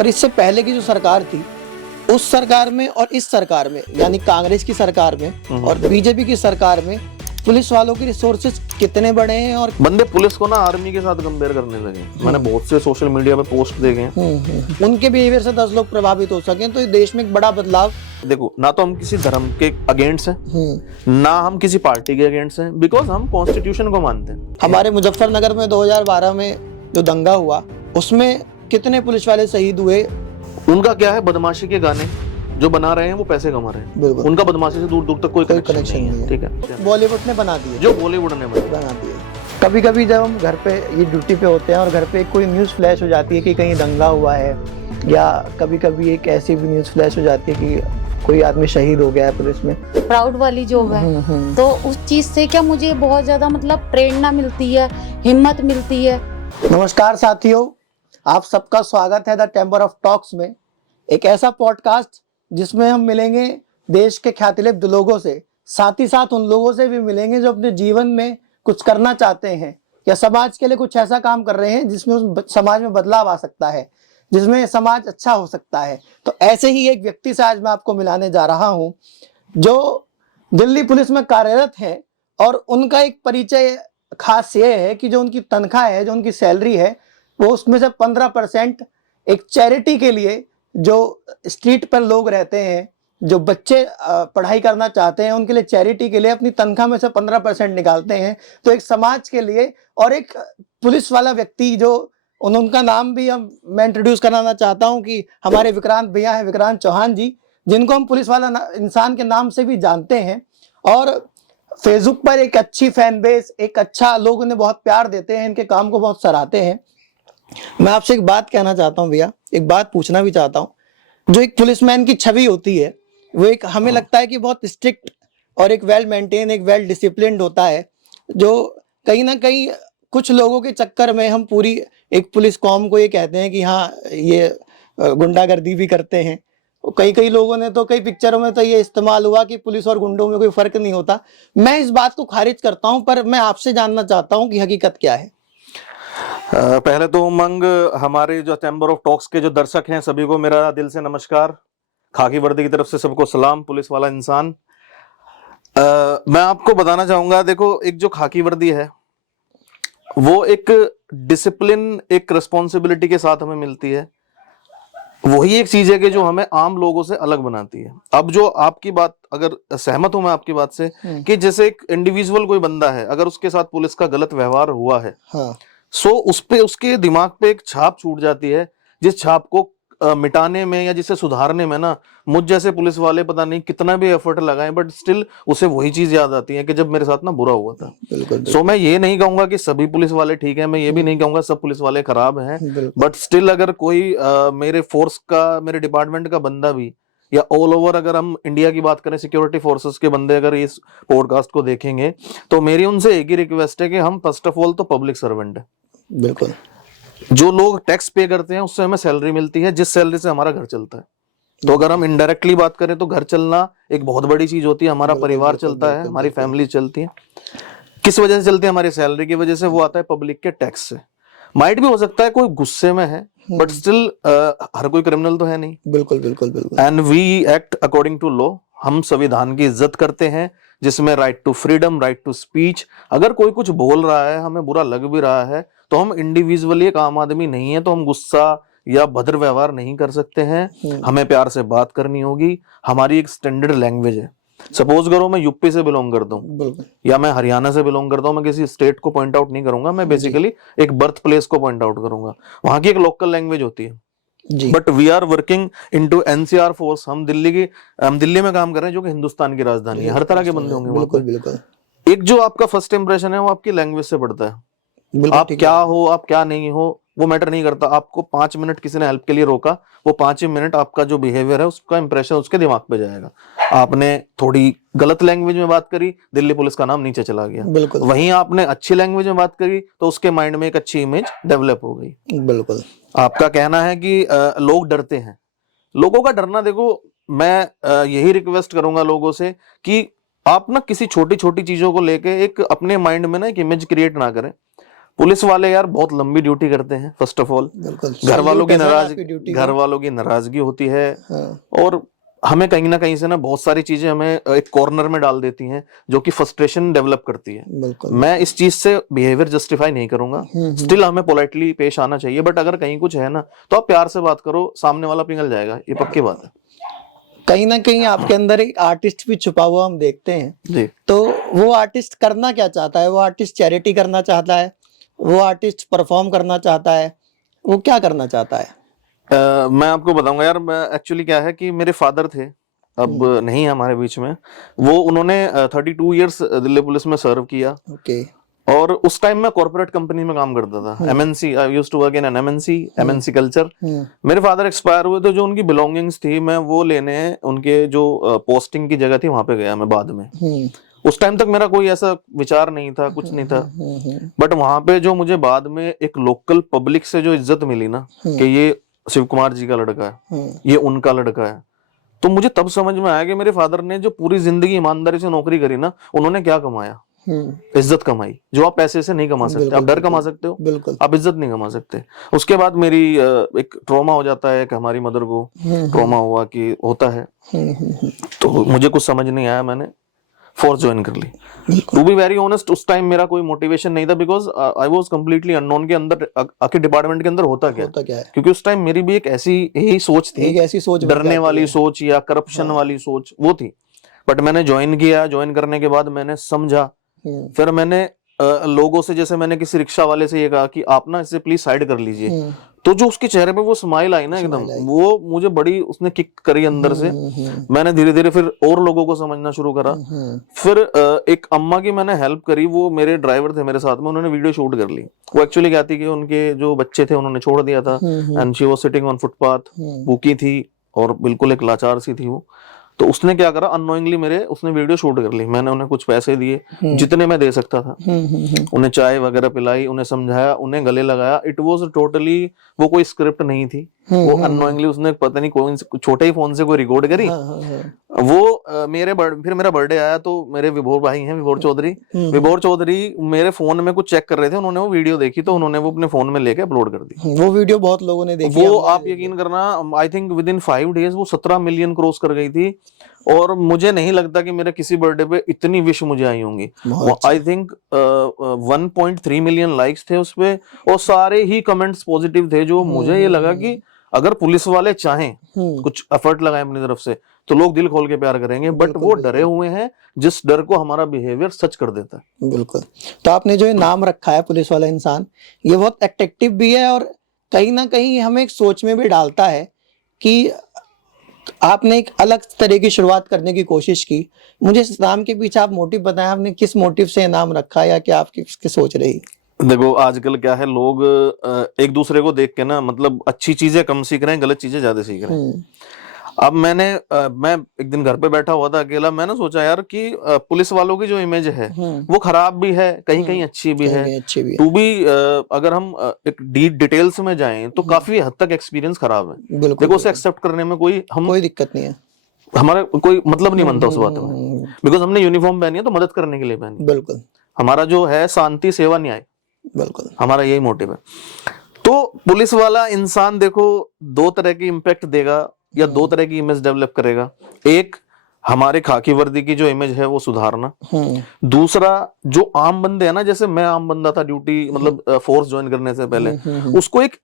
पर इससे पहले की जो सरकार थी, उस सरकार में और इस सरकार में, यानी कांग्रेस की सरकार में और बीजेपी की सरकार में पुलिस वालों के रिसोर्सेज कितने बड़े हैं। और बंदे पुलिस को ना आर्मी के साथ कंपेयर करने लगे। मैंने बहुत से सोशल मीडिया पे पोस्ट देखे हैं। उनके बिहेवियर से 10 लोग प्रभावित हो सके, तो देश में एक बड़ा बदलाव। देखो, ना तो हम किसी धर्म के अगेंस्ट हैं, ना हम किसी पार्टी के अगेंस्ट हैं, बिकॉज हम कॉन्स्टिट्यूशन को मानते हैं। हमारे मुजफ्फरनगर में 2012 में जो दंगा हुआ, उसमें कितने पुलिस वाले शहीद हुए। उनका क्या है, बदमाशी के गाने जो बना रहे हैं वो पैसे कमा रहे हैं, उनका बदमाशी से दूर दूर तक कोई कनेक्शन नहीं है। ठीक है, बॉलीवुड ने बना दिए, जो बॉलीवुड ने बना दिए। कभी कभी जब हम घर पे ये ड्यूटी पे होते हैं और घर पे कोई न्यूज़ फ्लैश हो जाती है कि कहीं दंगा हुआ है, या कभी कभी एक ऐसी भी न्यूज़ फ्लैश हो जाती है कि कोई आदमी शहीद हो गया है पुलिस में। प्राउड वाली जॉब है, तो उस चीज से क्या मुझे बहुत ज्यादा मतलब प्रेरणा मिलती है, हिम्मत मिलती है। नमस्कार साथियों, आप सबका स्वागत है द टेम्पर ऑफ टॉक्स में, एक ऐसा पॉडकास्ट जिसमें हम मिलेंगे देश के ख्यातिलिप्त लोगों से, साथ ही साथ उन लोगों से भी मिलेंगे जो अपने जीवन में कुछ करना चाहते हैं या समाज के लिए कुछ ऐसा काम कर रहे हैं जिसमें उस समाज में बदलाव आ सकता है, जिसमें समाज अच्छा हो सकता है। तो ऐसे ही एक व्यक्ति से आज मैं आपको मिलाने जा रहा हूं जो दिल्ली पुलिस में कार्यरत हैं, और उनका एक परिचय खास ये है कि जो उनकी तनख्वाह है, जो उनकी सैलरी है, वो उसमें से 15% एक चैरिटी के लिए, जो स्ट्रीट पर लोग रहते हैं, जो बच्चे पढ़ाई करना चाहते हैं, उनके लिए चैरिटी के लिए अपनी तनख्वाह में से 15% निकालते हैं। तो एक समाज के लिए, और एक पुलिस वाला व्यक्ति जो उनका नाम भी मैं इंट्रोड्यूस कराना चाहता हूं कि हमारे विक्रांत भैया हैं, विक्रांत चौहान जी, जिनको हम पुलिस वाला इंसान के नाम से भी जानते हैं। और फेसबुक पर एक अच्छी फैन बेस, एक अच्छा, लोग उन्हें बहुत प्यार देते हैं, इनके काम को बहुत सराहते हैं। मैं आपसे एक बात कहना चाहता हूं भैया, एक बात पूछना भी चाहता हूं। जो एक पुलिसमैन की छवि होती है, वो एक हमें लगता है कि बहुत स्ट्रिक्ट और एक वेल मेंटेन, एक वेल डिसिप्लिन्ड होता है, जो कहीं ना कहीं कुछ लोगों के चक्कर में हम पूरी एक पुलिस कौम को ये कहते हैं कि हाँ, ये गुंडागर्दी भी करते हैं। कई लोगों ने तो, कई पिक्चरों में तो ये इस्तेमाल हुआ कि पुलिस और गुंडों में कोई फर्क नहीं होता। मैं इस बात को खारिज करता हूं, पर मैं आपसे जानना चाहता हूं कि हकीकत क्या है। पहले तो उमंग, हमारे जो चैम्बर ऑफ टॉक्स के जो दर्शक हैं सभी को मेरा दिल से नमस्कार, खाकी वर्दी की तरफ से सबको सलाम, पुलिस वाला इंसान। मैं आपको बताना चाहूंगा, देखो, एक जो खाकी वर्दी है वो एक डिसिप्लिन, एक रिस्पॉन्सिबिलिटी के साथ हमें मिलती है। वही एक चीज है कि जो हमें आम लोगों से अलग बनाती है। अब जो आपकी बात, अगर सहमत हूं मैं आपकी बात से कि जैसे एक इंडिविजुअल कोई बंदा है, अगर उसके साथ पुलिस का गलत व्यवहार हुआ है, हाँ, सो उस पे, उसके दिमाग पे एक छाप छूट जाती है, जिस छाप को मिटाने में या जिसे सुधारने में ना, मुझ जैसे पुलिस वाले पता नहीं कितना भी एफर्ट लगाएं, बट स्टिल उसे वही चीज याद आती है कि जब मेरे साथ ना बुरा हुआ था। सो मैं ये नहीं कहूंगा कि सभी पुलिस वाले ठीक है, मैं ये भी नहीं कहूंगा सब पुलिस वाले खराब हैं, बट स्टिल अगर कोई मेरे फोर्स का, मेरे डिपार्टमेंट का बंदा भी, या ऑल ओवर अगर हम इंडिया की बात करें, सिक्योरिटी फोर्सेस के बंदे अगर इस पॉडकास्ट को देखेंगे, तो मेरी उनसे एक ही रिक्वेस्ट है कि हम फर्स्ट ऑफ ऑल तो पब्लिक सर्वेंट है। बिल्कुल, जो लोग टैक्स पे करते हैं उससे हमें सैलरी मिलती है, जिस सैलरी से हमारा घर चलता है। तो अगर हम इनडायरेक्टली बात करें तो घर चलना एक बहुत बड़ी चीज होती है, हमारा परिवार चलता है, हमारी फैमिली चलती है। किस वजह से चलती है? हमारी सैलरी की वजह से। वो आता है पब्लिक के टैक्स से। माइट भी हो सकता है कोई गुस्से में है, बट स्टिल हर कोई क्रिमिनल तो है नहीं। बिल्कुल बिल्कुल बिल्कुल। And we act according to law. हम संविधान की इज्जत करते हैं, जिसमें right to freedom, right to speech. अगर कोई कुछ बोल रहा है, हमें बुरा लग भी रहा है, तो हम इंडिविजुअली एक आम आदमी नहीं है, तो हम गुस्सा या भद्र व्यवहार नहीं कर सकते हैं। हमें प्यार से बात करनी होगी। हमारी एक स्टैंडर्ड लैंग्वेज है। सपोज करो मैं यूपी से बिलोंग करता हूँ या मैं हरियाणा से बिलोंग करता हूँ, मैं किसी स्टेट को पॉइंट आउट नहीं करूंगा, मैं बेसिकली एक बर्थ प्लेस को पॉइंट आउट करूंगा। वहां की एक लोकल लैंग्वेज होती है। But we are working into NCR force. हम दिल्ली में काम कर रहे हैं, जो कि हिंदुस्तान की राजधानी है। हर तरह के बंदे होंगे। बिल्कुल बिल्कुल। एक जो आपका फर्स्ट इंप्रेशन है वो आपकी लैंग्वेज से पड़ता है। आप क्या हो, आप क्या नहीं हो, वो मैटर नहीं करता। आपको 5 मिनट किसी ने हेल्प के लिए रोका, वो 5 ही मिनट आपका जो बिहेवियर है उसका इंप्रेशन उसके दिमाग पे जाएगा। आपने थोड़ी गलत लैंग्वेज में बात करी, दिल्ली पुलिस का नाम नीचे चला गया। बिल्कुल। वहीं आपने अच्छी लैंग्वेज में बात करी तो उसके माइंड में एक अच्छी इमेज डेवलप हो गई। बिल्कुल। आपका कहना है कि लोग डरते हैं। लोगों का डरना, देखो, मैं यही रिक्वेस्ट करूंगा लोगों से कि आप ना किसी छोटी छोटी चीजों को लेके एक अपने माइंड में ना एक इमेज क्रिएट ना करें। पुलिस वाले यार बहुत लंबी ड्यूटी करते हैं, फर्स्ट ऑफ ऑल बिल्कुल। घर वालों की Salute है सर नाराज आपकी ड्यूटी घर को। वालों की नाराजगी होती है, हाँ, और हमें कहीं ना कहीं से ना बहुत सारी चीजें हमें एक कॉर्नर में डाल देती हैं जो कि फ्रस्ट्रेशन डेवलप करती है। बिल्कुल। मैं इस चीज से बिहेवियर जस्टिफाई नहीं करूंगा, स्टिल हमें पोलाइटली पेश आना चाहिए, बट अगर कहीं कुछ है ना तो आप प्यार से बात करो, सामने वाला पिघल जाएगा, ये पक्की बात है। कहीं ना कहीं आपके अंदर एक आर्टिस्ट भी छुपा हुआ हम देखते हैं, जी। तो वो आर्टिस्ट करना क्या चाहता है? वो आर्टिस्ट चैरिटी करना चाहता है, वो आर्टिस्ट परफॉर्म करना चाहता है, वो क्या करना चाहता है? मैं आपको बताऊंगा यार, मैं एक्चुअली क्या है कि मेरे फादर थे, अब नहीं है हमारे बीच में, वो उन्होंने 32 इयर्स दिल्ली पुलिस में सर्व किया, ओके। और उस टाइम मैं कॉर्पोरेट कंपनी में काम करता था, MNC, I used to work in an MNC culture. मेरे फादर एक्सपायर हुए तो जो उनकी बिलोंगिंग्स थी मैं वो लेने उनके जो पोस्टिंग की जगह थी वहां पे गया मैं बाद में। उस टाइम तक मेरा कोई ऐसा विचार नहीं था, कुछ नहीं था, बट वहां पे जो मुझे बाद में एक लोकल पब्लिक से जो इज्जत मिली ना कि ये शिव कुमार जी का लड़का है, ये उनका लड़का है, तो मुझे तब समझ में आया कि मेरे फादर ने जो पूरी जिंदगी ईमानदारी से नौकरी करी ना, उन्होंने क्या कमाया? इज्जत कमाई, जो आप पैसे से नहीं कमा सकते। आप डर कमा सकते हो, बिल्कुल। आप इज्जत नहीं कमा सकते। उसके बाद मेरी एक ट्रॉमा हो जाता है कि हमारी मदर को ट्रॉमा हुआ कि होता है, तो मुझे कुछ समझ नहीं आया, मैंने फोर्स ज्वाइन कर ली। टू बी वेरी ऑनेस्ट, उस टाइम मेरा कोई मोटिवेशन नहीं था, because I was completely unknown के अंदर आके डिपार्टमेंट के अंदर होता क्या है, क्योंकि उस टाइम मेरी भी एक ऐसी यही सोच थी, एक ऐसी सोच डरने वाली सोच या करप्शन वाली सोच वो थी। बट मैंने ज्वाइन किया, ज्वाइन करने के बाद मैंने समझा, फिर मैंने लोगों से, जैसे मैंने किसी रिक्शा वाले से ये कहा कि आप ना इसे प्लीज साइड कर लीजिए, तो जो उसके चेहरे पे वो स्माइल आई ना एकदम, वो मुझे बड़ी उसने किक करी अंदर से। मैंने धीरे धीरे फिर और लोगों को समझना शुरू करा। फिर एक अम्मा की मैंने हेल्प करी, वो मेरे ड्राइवर थे मेरे साथ में, उन्होंने वीडियो शूट कर ली। वो एक्चुअली क्या थी कि उनके जो बच्चे थे उन्होंने छोड़ दिया था, and she was sitting on footpath, भूखी थी और बिल्कुल एक लाचार सी थी वो। तो उसने क्या करा, अननोइंगली उसने वीडियो शूट कर ली। मैंने उन्हें कुछ पैसे दिए जितने मैं दे सकता था, उन्हें चाय वगैरह पिलाई, उन्हें समझाया, उन्हें गले लगाया। इट वाज टोटली, वो कोई स्क्रिप्ट नहीं थी, वो अननोइंगली उसने पता नहीं कोई छोटे ही फोन से कोई रिकॉर्ड करी। वो फिर मेरा बर्थडे आया तो मेरे विभोर भाई हैं, विभोर चौधरी मेरे फोन में कुछ चेक कर रहे थे, उन्होंने वो वीडियो देखी तो उन्होंने वो अपने फोन में लेके अपलोड कर दी। वो वीडियो बहुत लोगों ने देखी, वो आप यकीन करना, I think with in 5 days वो 17 मिलियन क्रॉस कर गई थी, और मुझे नहीं लगता कि मेरे किसी बर्थडे पे इतनी विश मुझे आई होंगी। आई थिंक 1.3 मिलियन लाइक्स थे उस पे, और सारे ही कमेंट्स पॉजिटिव थे, जो मुझे ये लगा कि अगर पुलिस वाले चाहें कुछ एफर्ट लगाएं अपनी तरफ से तो लोग दिल खोल के प्यार करेंगे, बट वो डरे हुए हैं, जिस डर को हमारा बिहेवियर सच कर देता है। बिल्कुल। तो आपने जो ये नाम रखा है पुलिस वाला इंसान, ये बहुत अट्रैक्टिव भी है, और कहीं ना कहीं हमें एक सोच में भी डालता है कि आपने एक अलग तरह की शुरुआत करने की कोशिश की। मुझे इस नाम के पीछे आप मोटिव बताएं, आपने किस मोटिव से नाम रखा, या क्या आपकी सोच रही? देखो आजकल क्या है, लोग एक दूसरे को देख के ना, मतलब अच्छी चीजें कम सीख रहे हैं, गलत चीजें ज्यादा सीख रहे हैं। अब मैं एक दिन घर पे बैठा हुआ था अकेला, मैंने सोचा यार कि पुलिस वालों की जो इमेज है वो खराब भी है, कहीं कहीं अच्छी भी है। टू बी अगर हम एक डिटेल्स में जाएं तो काफी हद तक एक्सपीरियंस खराब है। देखो उसे एक्सेप्ट करने में कोई दिक्कत नहीं है, हमारा कोई मतलब नहीं बनता उस बात में, बिकॉज हमने यूनिफॉर्म पहनी है तो मदद करने के लिए पहनी। बिल्कुल। हमारा जो है शांति, सेवा, न्याय, बिल्कुल हमारा यही मोटिव है। तो पुलिस वाला इंसान देखो 2 तरह की इम्पैक्ट देगा या 2 तरह की इमेज डेवलप करेगा। एक, हमारे खाकी वर्दी की जो इमेज है वो सुधारना। दूसरा, जो आम बंदे हैं ना, जैसे मैं आम बंदा था ड्यूटी, मतलब फोर्स ज्वाइन करने से पहले, उसको एक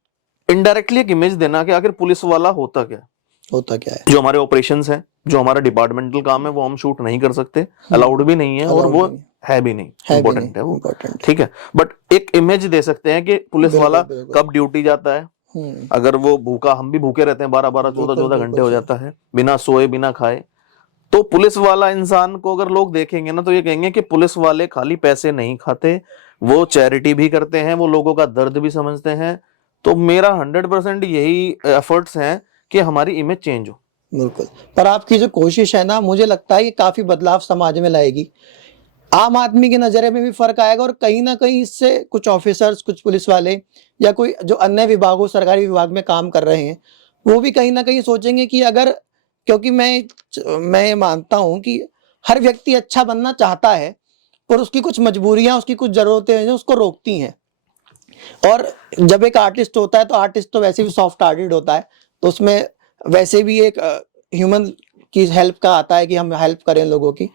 इनडायरेक्टली एक इमेज देना कि आखिर पुलिस वाला होता क्या है। जो हमारे ऑपरेशंस है, जो हमारा डिपार्टमेंटल काम है, वो हम शूट नहीं कर सकते, अलाउड भी नहीं है, और वो है भी नहीं, इम्पोर्टेंट है वो, ठीक है। बट एक इमेज दे सकते हैं कि पुलिस वाला कब ड्यूटी जाता है, अगर वो भूखा, हम भी भूखे रहते हैं, 12-12, 14-14 घंटे हो जाता है बिना सोए बिना खाए। तो पुलिस वाला इंसान को अगर लोग देखेंगे ना तो ये कहेंगे कि पुलिस वाले खाली पैसे नहीं खाते, वो चैरिटी भी करते हैं, वो लोगों का दर्द भी समझते हैं। तो मेरा 100% यही एफर्ट्स हैं कि हमारी इमेज चेंज हो। बिल्कुल। पर आपकी जो कोशिश है ना, मुझे लगता है कि काफी बदलाव समाज में लाएगी, आम आदमी के नजरे में भी फर्क आएगा, और कहीं ना कहीं इससे कुछ ऑफिसर्स, कुछ पुलिस वाले या कोई जो अन्य विभागों, सरकारी विभाग में काम कर रहे हैं, वो भी कहीं ना कहीं सोचेंगे कि अगर, क्योंकि मैं मानता हूं कि हर व्यक्ति अच्छा बनना चाहता है, पर उसकी कुछ मजबूरियां, उसकी कुछ जरूरतें हैं जो उसको रोकती हैं। और जब एक आर्टिस्ट होता है तो आर्टिस्ट तो वैसे भी सॉफ्ट हार्टेड होता है, तो उसमें वैसे भी एक ह्यूमन की हेल्प का आता है कि हम हेल्प करें लोगों की।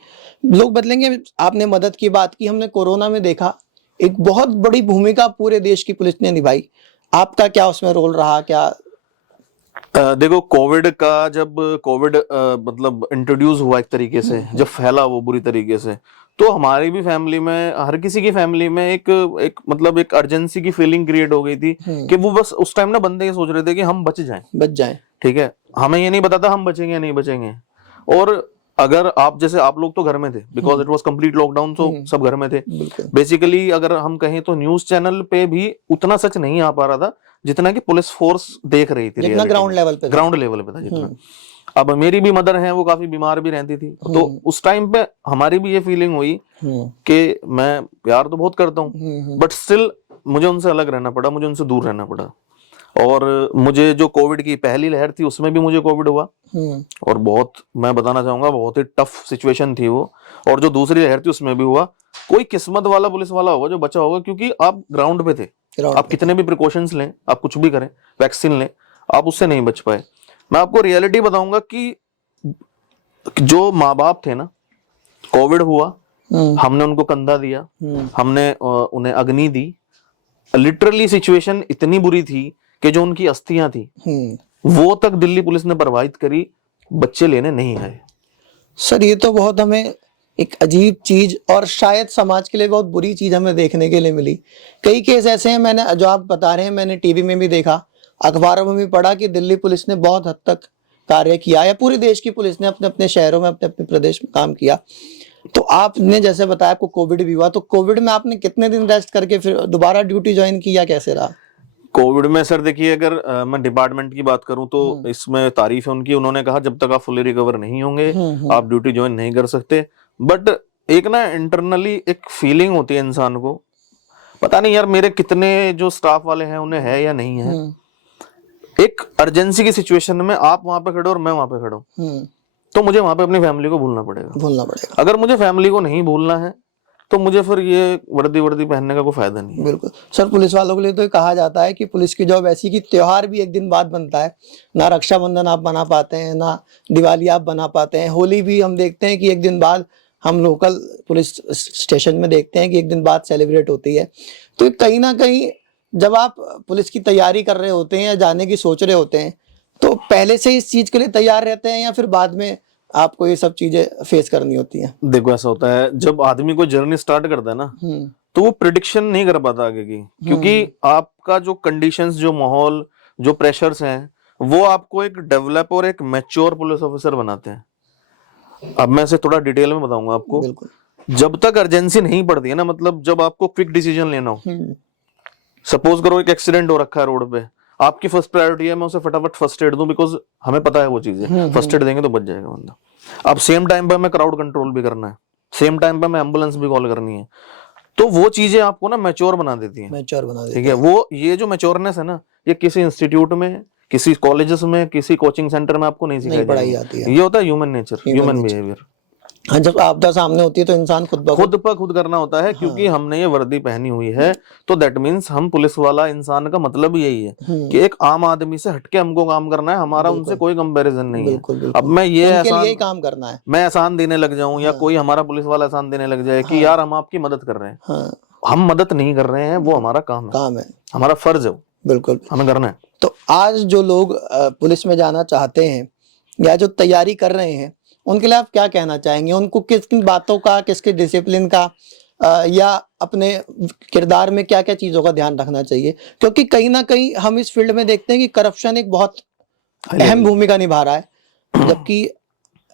लोग बदलेंगे, आपने मदद की बात की, हमने कोरोना में देखा एक बहुत बड़ी भूमिका पूरे देश की पुलिस ने निभाई। आपका क्या उसमें रोल रहा, क्या? देखो, कोविड का जब कोविड मतलब इंट्रोड्यूस हुआ एक तरीके से, जब फैला वो बुरी तरीके से, तो हमारी भी फैमिली में, हर किसी की फैमिली में एक मतलब एक अर्जेंसी की फीलिंग क्रिएट हो गई थी कि वो बस उस टाइम ना बंदे ये सोच रहे थे कि हम बच जाएं। ठीक है, हमें ये नहीं पता था हम बचेंगे या नहीं बचेंगे। और अगर आप, जैसे आप लोग तो घर में थे because it was complete lockdown, तो सब घर में थे बेसिकली। अगर हम कहें तो न्यूज चैनल पे भी उतना सच नहीं आ पा रहा था जितना कि पुलिस फोर्स देख रही थी, जितना ग्राउंड लेवल पे था जितना। अब मेरी भी मदर है, वो काफी बीमार भी रहती थी, तो उस टाइम पे हमारी भी ये फीलिंग हुई कि मैं प्यार तो बहुत करता हूँ बट स्टिल मुझे उनसे अलग रहना पड़ा, मुझे उनसे दूर रहना पड़ा। और मुझे जो कोविड की पहली लहर थी उसमें भी मुझे कोविड हुआ और बहुत, मैं बताना चाहूंगा, बहुत ही टफ सिचुएशन थी वो। और जो दूसरी लहर थी उसमें भी हुआ। कोई किस्मत वाला पुलिस वाला होगा जो बचा होगा, क्योंकि आप ग्राउंड पे थे, आप कितने भी प्रिकॉशंस लें, आप कुछ भी करें, वैक्सीन लें, आप उससे नहीं बच पाए। मैं आपको रियलिटी बताऊंगा कि जो माँ बाप थे ना, कोविड हुआ, हमने उनको कंधा दिया, हमने उन्हें अग्नि दी। लिटरली सिचुएशन इतनी बुरी थी कि जो उनकी अस्थियां थी वो तक दिल्ली पुलिस ने प्रवाहित करी, बच्चे लेने नहीं आए। सर ये तो बहुत हमें एक अजीब चीज और शायद समाज के लिए बहुत बुरी चीज हमें देखने के लिए मिली। कई केस ऐसे हैं, मैंने जो आप बता रहे हैं मैंने टीवी में भी देखा, अखबारों में भी पढ़ा कि दिल्ली पुलिस ने बहुत हद तक कार्य किया या पूरे देश की पुलिस ने अपने अपने शहरों में, अपने अपने प्रदेश में काम किया। तो आपने जैसे बताया आपको कोविड भी हुआ, तो कोविड में आपने कितने दिन रेस्ट करके फिर दोबारा ड्यूटी ज्वाइन किया, कैसे रहा? कोविड में सर देखिए, अगर मैं डिपार्टमेंट की बात करूं तो इसमें तारीफ है उनकी, उन्होंने कहा जब तक आप फुली रिकवर नहीं होंगे आप ड्यूटी ज्वाइन नहीं कर सकते। बट एक ना इंटरनली एक फीलिंग होती है इंसान को, पता नहीं यार मेरे कितने जो स्टाफ वाले हैं उन्हें है या नहीं है, एक अर्जेंसी की सिचुएशन में आप वहां पे खड़े और मैं वहां पे खड़ा हूं, तो मुझे वहां पे अपनी फैमिली को भूलना पड़ेगा। अगर मुझे फैमिली को नहीं भूलना है तो मुझे फिर ये वर्दी पहनने का कोई फायदा नहीं। बिल्कुल सर, पुलिस वालों के लिए तो कहा जाता है कि पुलिस की जॉब ऐसी कि त्योहार भी एक दिन बाद बनता है, ना रक्षाबंधन आप बना पाते हैं, ना दिवाली आप बना पाते हैं, होली भी हम देखते हैं कि एक दिन बाद, हम लोकल पुलिस स्टेशन में देखते हैं कि एक दिन बाद सेलिब्रेट होती है। तो कहीं ना कहीं जब आप पुलिस की तैयारी कर रहे होते हैं या जाने की सोच रहे होते हैं, तो पहले से इस चीज के लिए तैयार रहते हैं या फिर बाद में आपको ये सब चीजें फेस करनी होती हैं? देखो ऐसा होता है, जब आदमी कोई जर्नी स्टार्ट करता है ना तो वो प्रिडिक्शन नहीं कर पाता आगे की, क्योंकि आपका जो कंडीशंस, जो माहौल, जो प्रेशर्स हैं, वो आपको एक डेवलप और एक मैच्योर पुलिस ऑफिसर बनाते हैं। अब मैं इसे थोड़ा डिटेल में बताऊंगा आपको। जब तक अर्जेंसी नहीं पड़ती है ना, मतलब जब आपको क्विक डिसीजन लेना हो, सपोज करो एक एक्सीडेंट हो रखा है रोड पे, आपकी फर्स्ट प्रायोरिटी है मैं उसे फटाफट फर्स्ट एड दूं, बिकॉज हमें पता है वो चीजें, फर्स्ट एड देंगे तो बच जाएगा बंदा। अब सेम टाइम पे हमें क्राउड कंट्रोल भी करना है, सेम टाइम पे हमें एम्बुलेंस भी कॉल करनी है, तो वो चीजें आपको ना मैच्योर बना देती हैं। ठीक है, वो ये जो मैच्योरनेस है ना, ये किसी इंस्टीट्यूट में, किसी कॉलेजेस में, किसी कोचिंग सेंटर में आपको नहीं सिखाई जाती है। ये होता है ह्यूमन नेचर, ह्यूमन बिहेवियर। हाँ, जब आपदा सामने होती है तो इंसान खुद पर खुद करना होता है, क्योंकि हमने ये वर्दी पहनी हुई है, तो दैट मीन्स हम पुलिस वाला इंसान का मतलब यही है कि एक आम आदमी से हटके हमको काम करना है, हमारा उनसे कोई कंपैरिजन नहीं है। अब मैं ये काम करना है, मैं एहसान देने लग जाऊं या कोई हमारा पुलिस वाला एहसान देने लग जाए कि यार हम आपकी मदद कर रहे हैं, हम मदद नहीं कर रहे हैं, वो हमारा काम है, हमारा फर्ज है, बिल्कुल हमें करना है। तो आज जो लोग पुलिस में जाना चाहते हैं या जो तैयारी कर रहे हैं, उनके लिए आप क्या कहना चाहेंगे? उनको किस किन बातों का, किसके डिसिप्लिन का या अपने किरदार में क्या क्या चीजों का ध्यान रखना चाहिए? क्योंकि कहीं ना कहीं हम इस फील्ड में देखते हैं कि करप्शन एक बहुत अहम भूमिका निभा रहा है, जबकि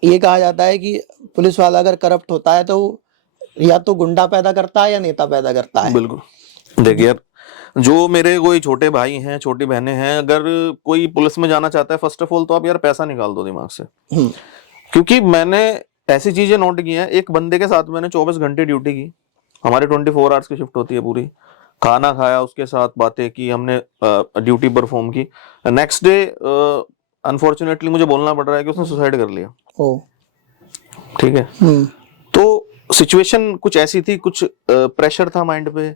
ये कहा जाता है कि पुलिस वाला अगर करप्ट होता है तो या तो गुंडा पैदा करता है या नेता पैदा करता है। बिल्कुल। देखिए यार, जो मेरे कोई छोटे भाई हैं, छोटी बहनें हैं, अगर कोई पुलिस में जाना चाहता है, फर्स्ट ऑफ ऑल तो आप यार पैसा निकाल दो दिमाग से, क्योंकि मैंने ऐसी चीजें नोट की हैं। एक बंदे के साथ मैंने 24 घंटे ड्यूटी की, हमारी 24 आवर्स की शिफ्ट होती है पूरी, खाना खाया, उसके साथ बातें की, हमने ड्यूटी परफॉर्म की। नेक्स्ट डे अनफॉर्चुनेटली मुझे बोलना पड़ रहा है कि उसने सुसाइड कर लिया। ठीक है, तो सिचुएशन कुछ ऐसी थी, कुछ प्रेशर था माइंड पे,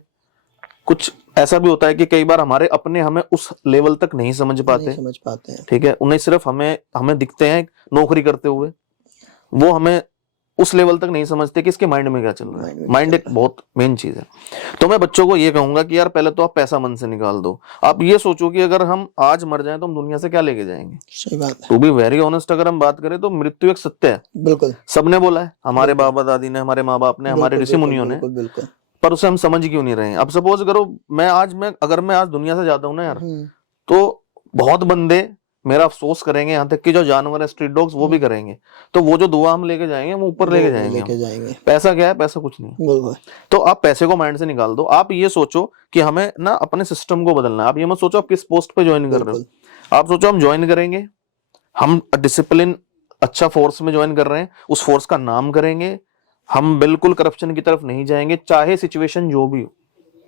कुछ ऐसा भी होता है कि कई बार हमारे अपने हमें उस लेवल तक नहीं समझ पाते, नहीं समझ पाते हैं। ठीक है, उन्हें सिर्फ हमें दिखते हैं नौकरी करते हुए, वो हमें उस लेवल तक नहीं समझते कि इसके माइंड में क्या चल रहा है। माइंड एक बहुत मेन चीज है। तो मैं बच्चों को ये कहूंगा कि यार पहले तो आप पैसा मन से निकाल दो। आप ये सोचो कि अगर हम आज मर जाएं तो हम दुनिया से क्या लेके जाएंगे। सही बात है। टू बी वेरी ऑनेस्ट, अगर हम बात करें तो मृत्यु एक सत्य है। बिल्कुल सबने बोला है, हमारे बाबा दादी ने, हमारे माँ बाप ने, हमारे ऋषि मुनियों ने, बिल्कुल बिल्कुल। पर उसे हम समझ क्यों नहीं रहे हैं। अब सपोज करो अगर मैं आज दुनिया से जाता हूँ ना यार, तो बहुत बंदे मेरा अफसोस करेंगे, यहाँ तक कि जो जानवर है स्ट्रीट डॉग्स वो भी करेंगे। तो वो जो दुआ हम लेके जाएंगे वो ऊपर लेके जाएंगे। पैसा क्या है? पैसा कुछ नहीं है। तो आप पैसे को माइंड से निकाल दो। आप ये सोचो कि हमें ना अपने सिस्टम को बदलना है। आप ये मत सोचो आप किस पोस्ट पे ज्वाइन कर रहे हो। आप सोचो हम ज्वाइन करेंगे, हम डिसिप्लिन अच्छा फोर्स में ज्वाइन कर रहे हैं, उस फोर्स का नाम करेंगे, हम बिल्कुल करप्शन की तरफ नहीं जाएंगे, चाहे सिचुएशन जो भी हो।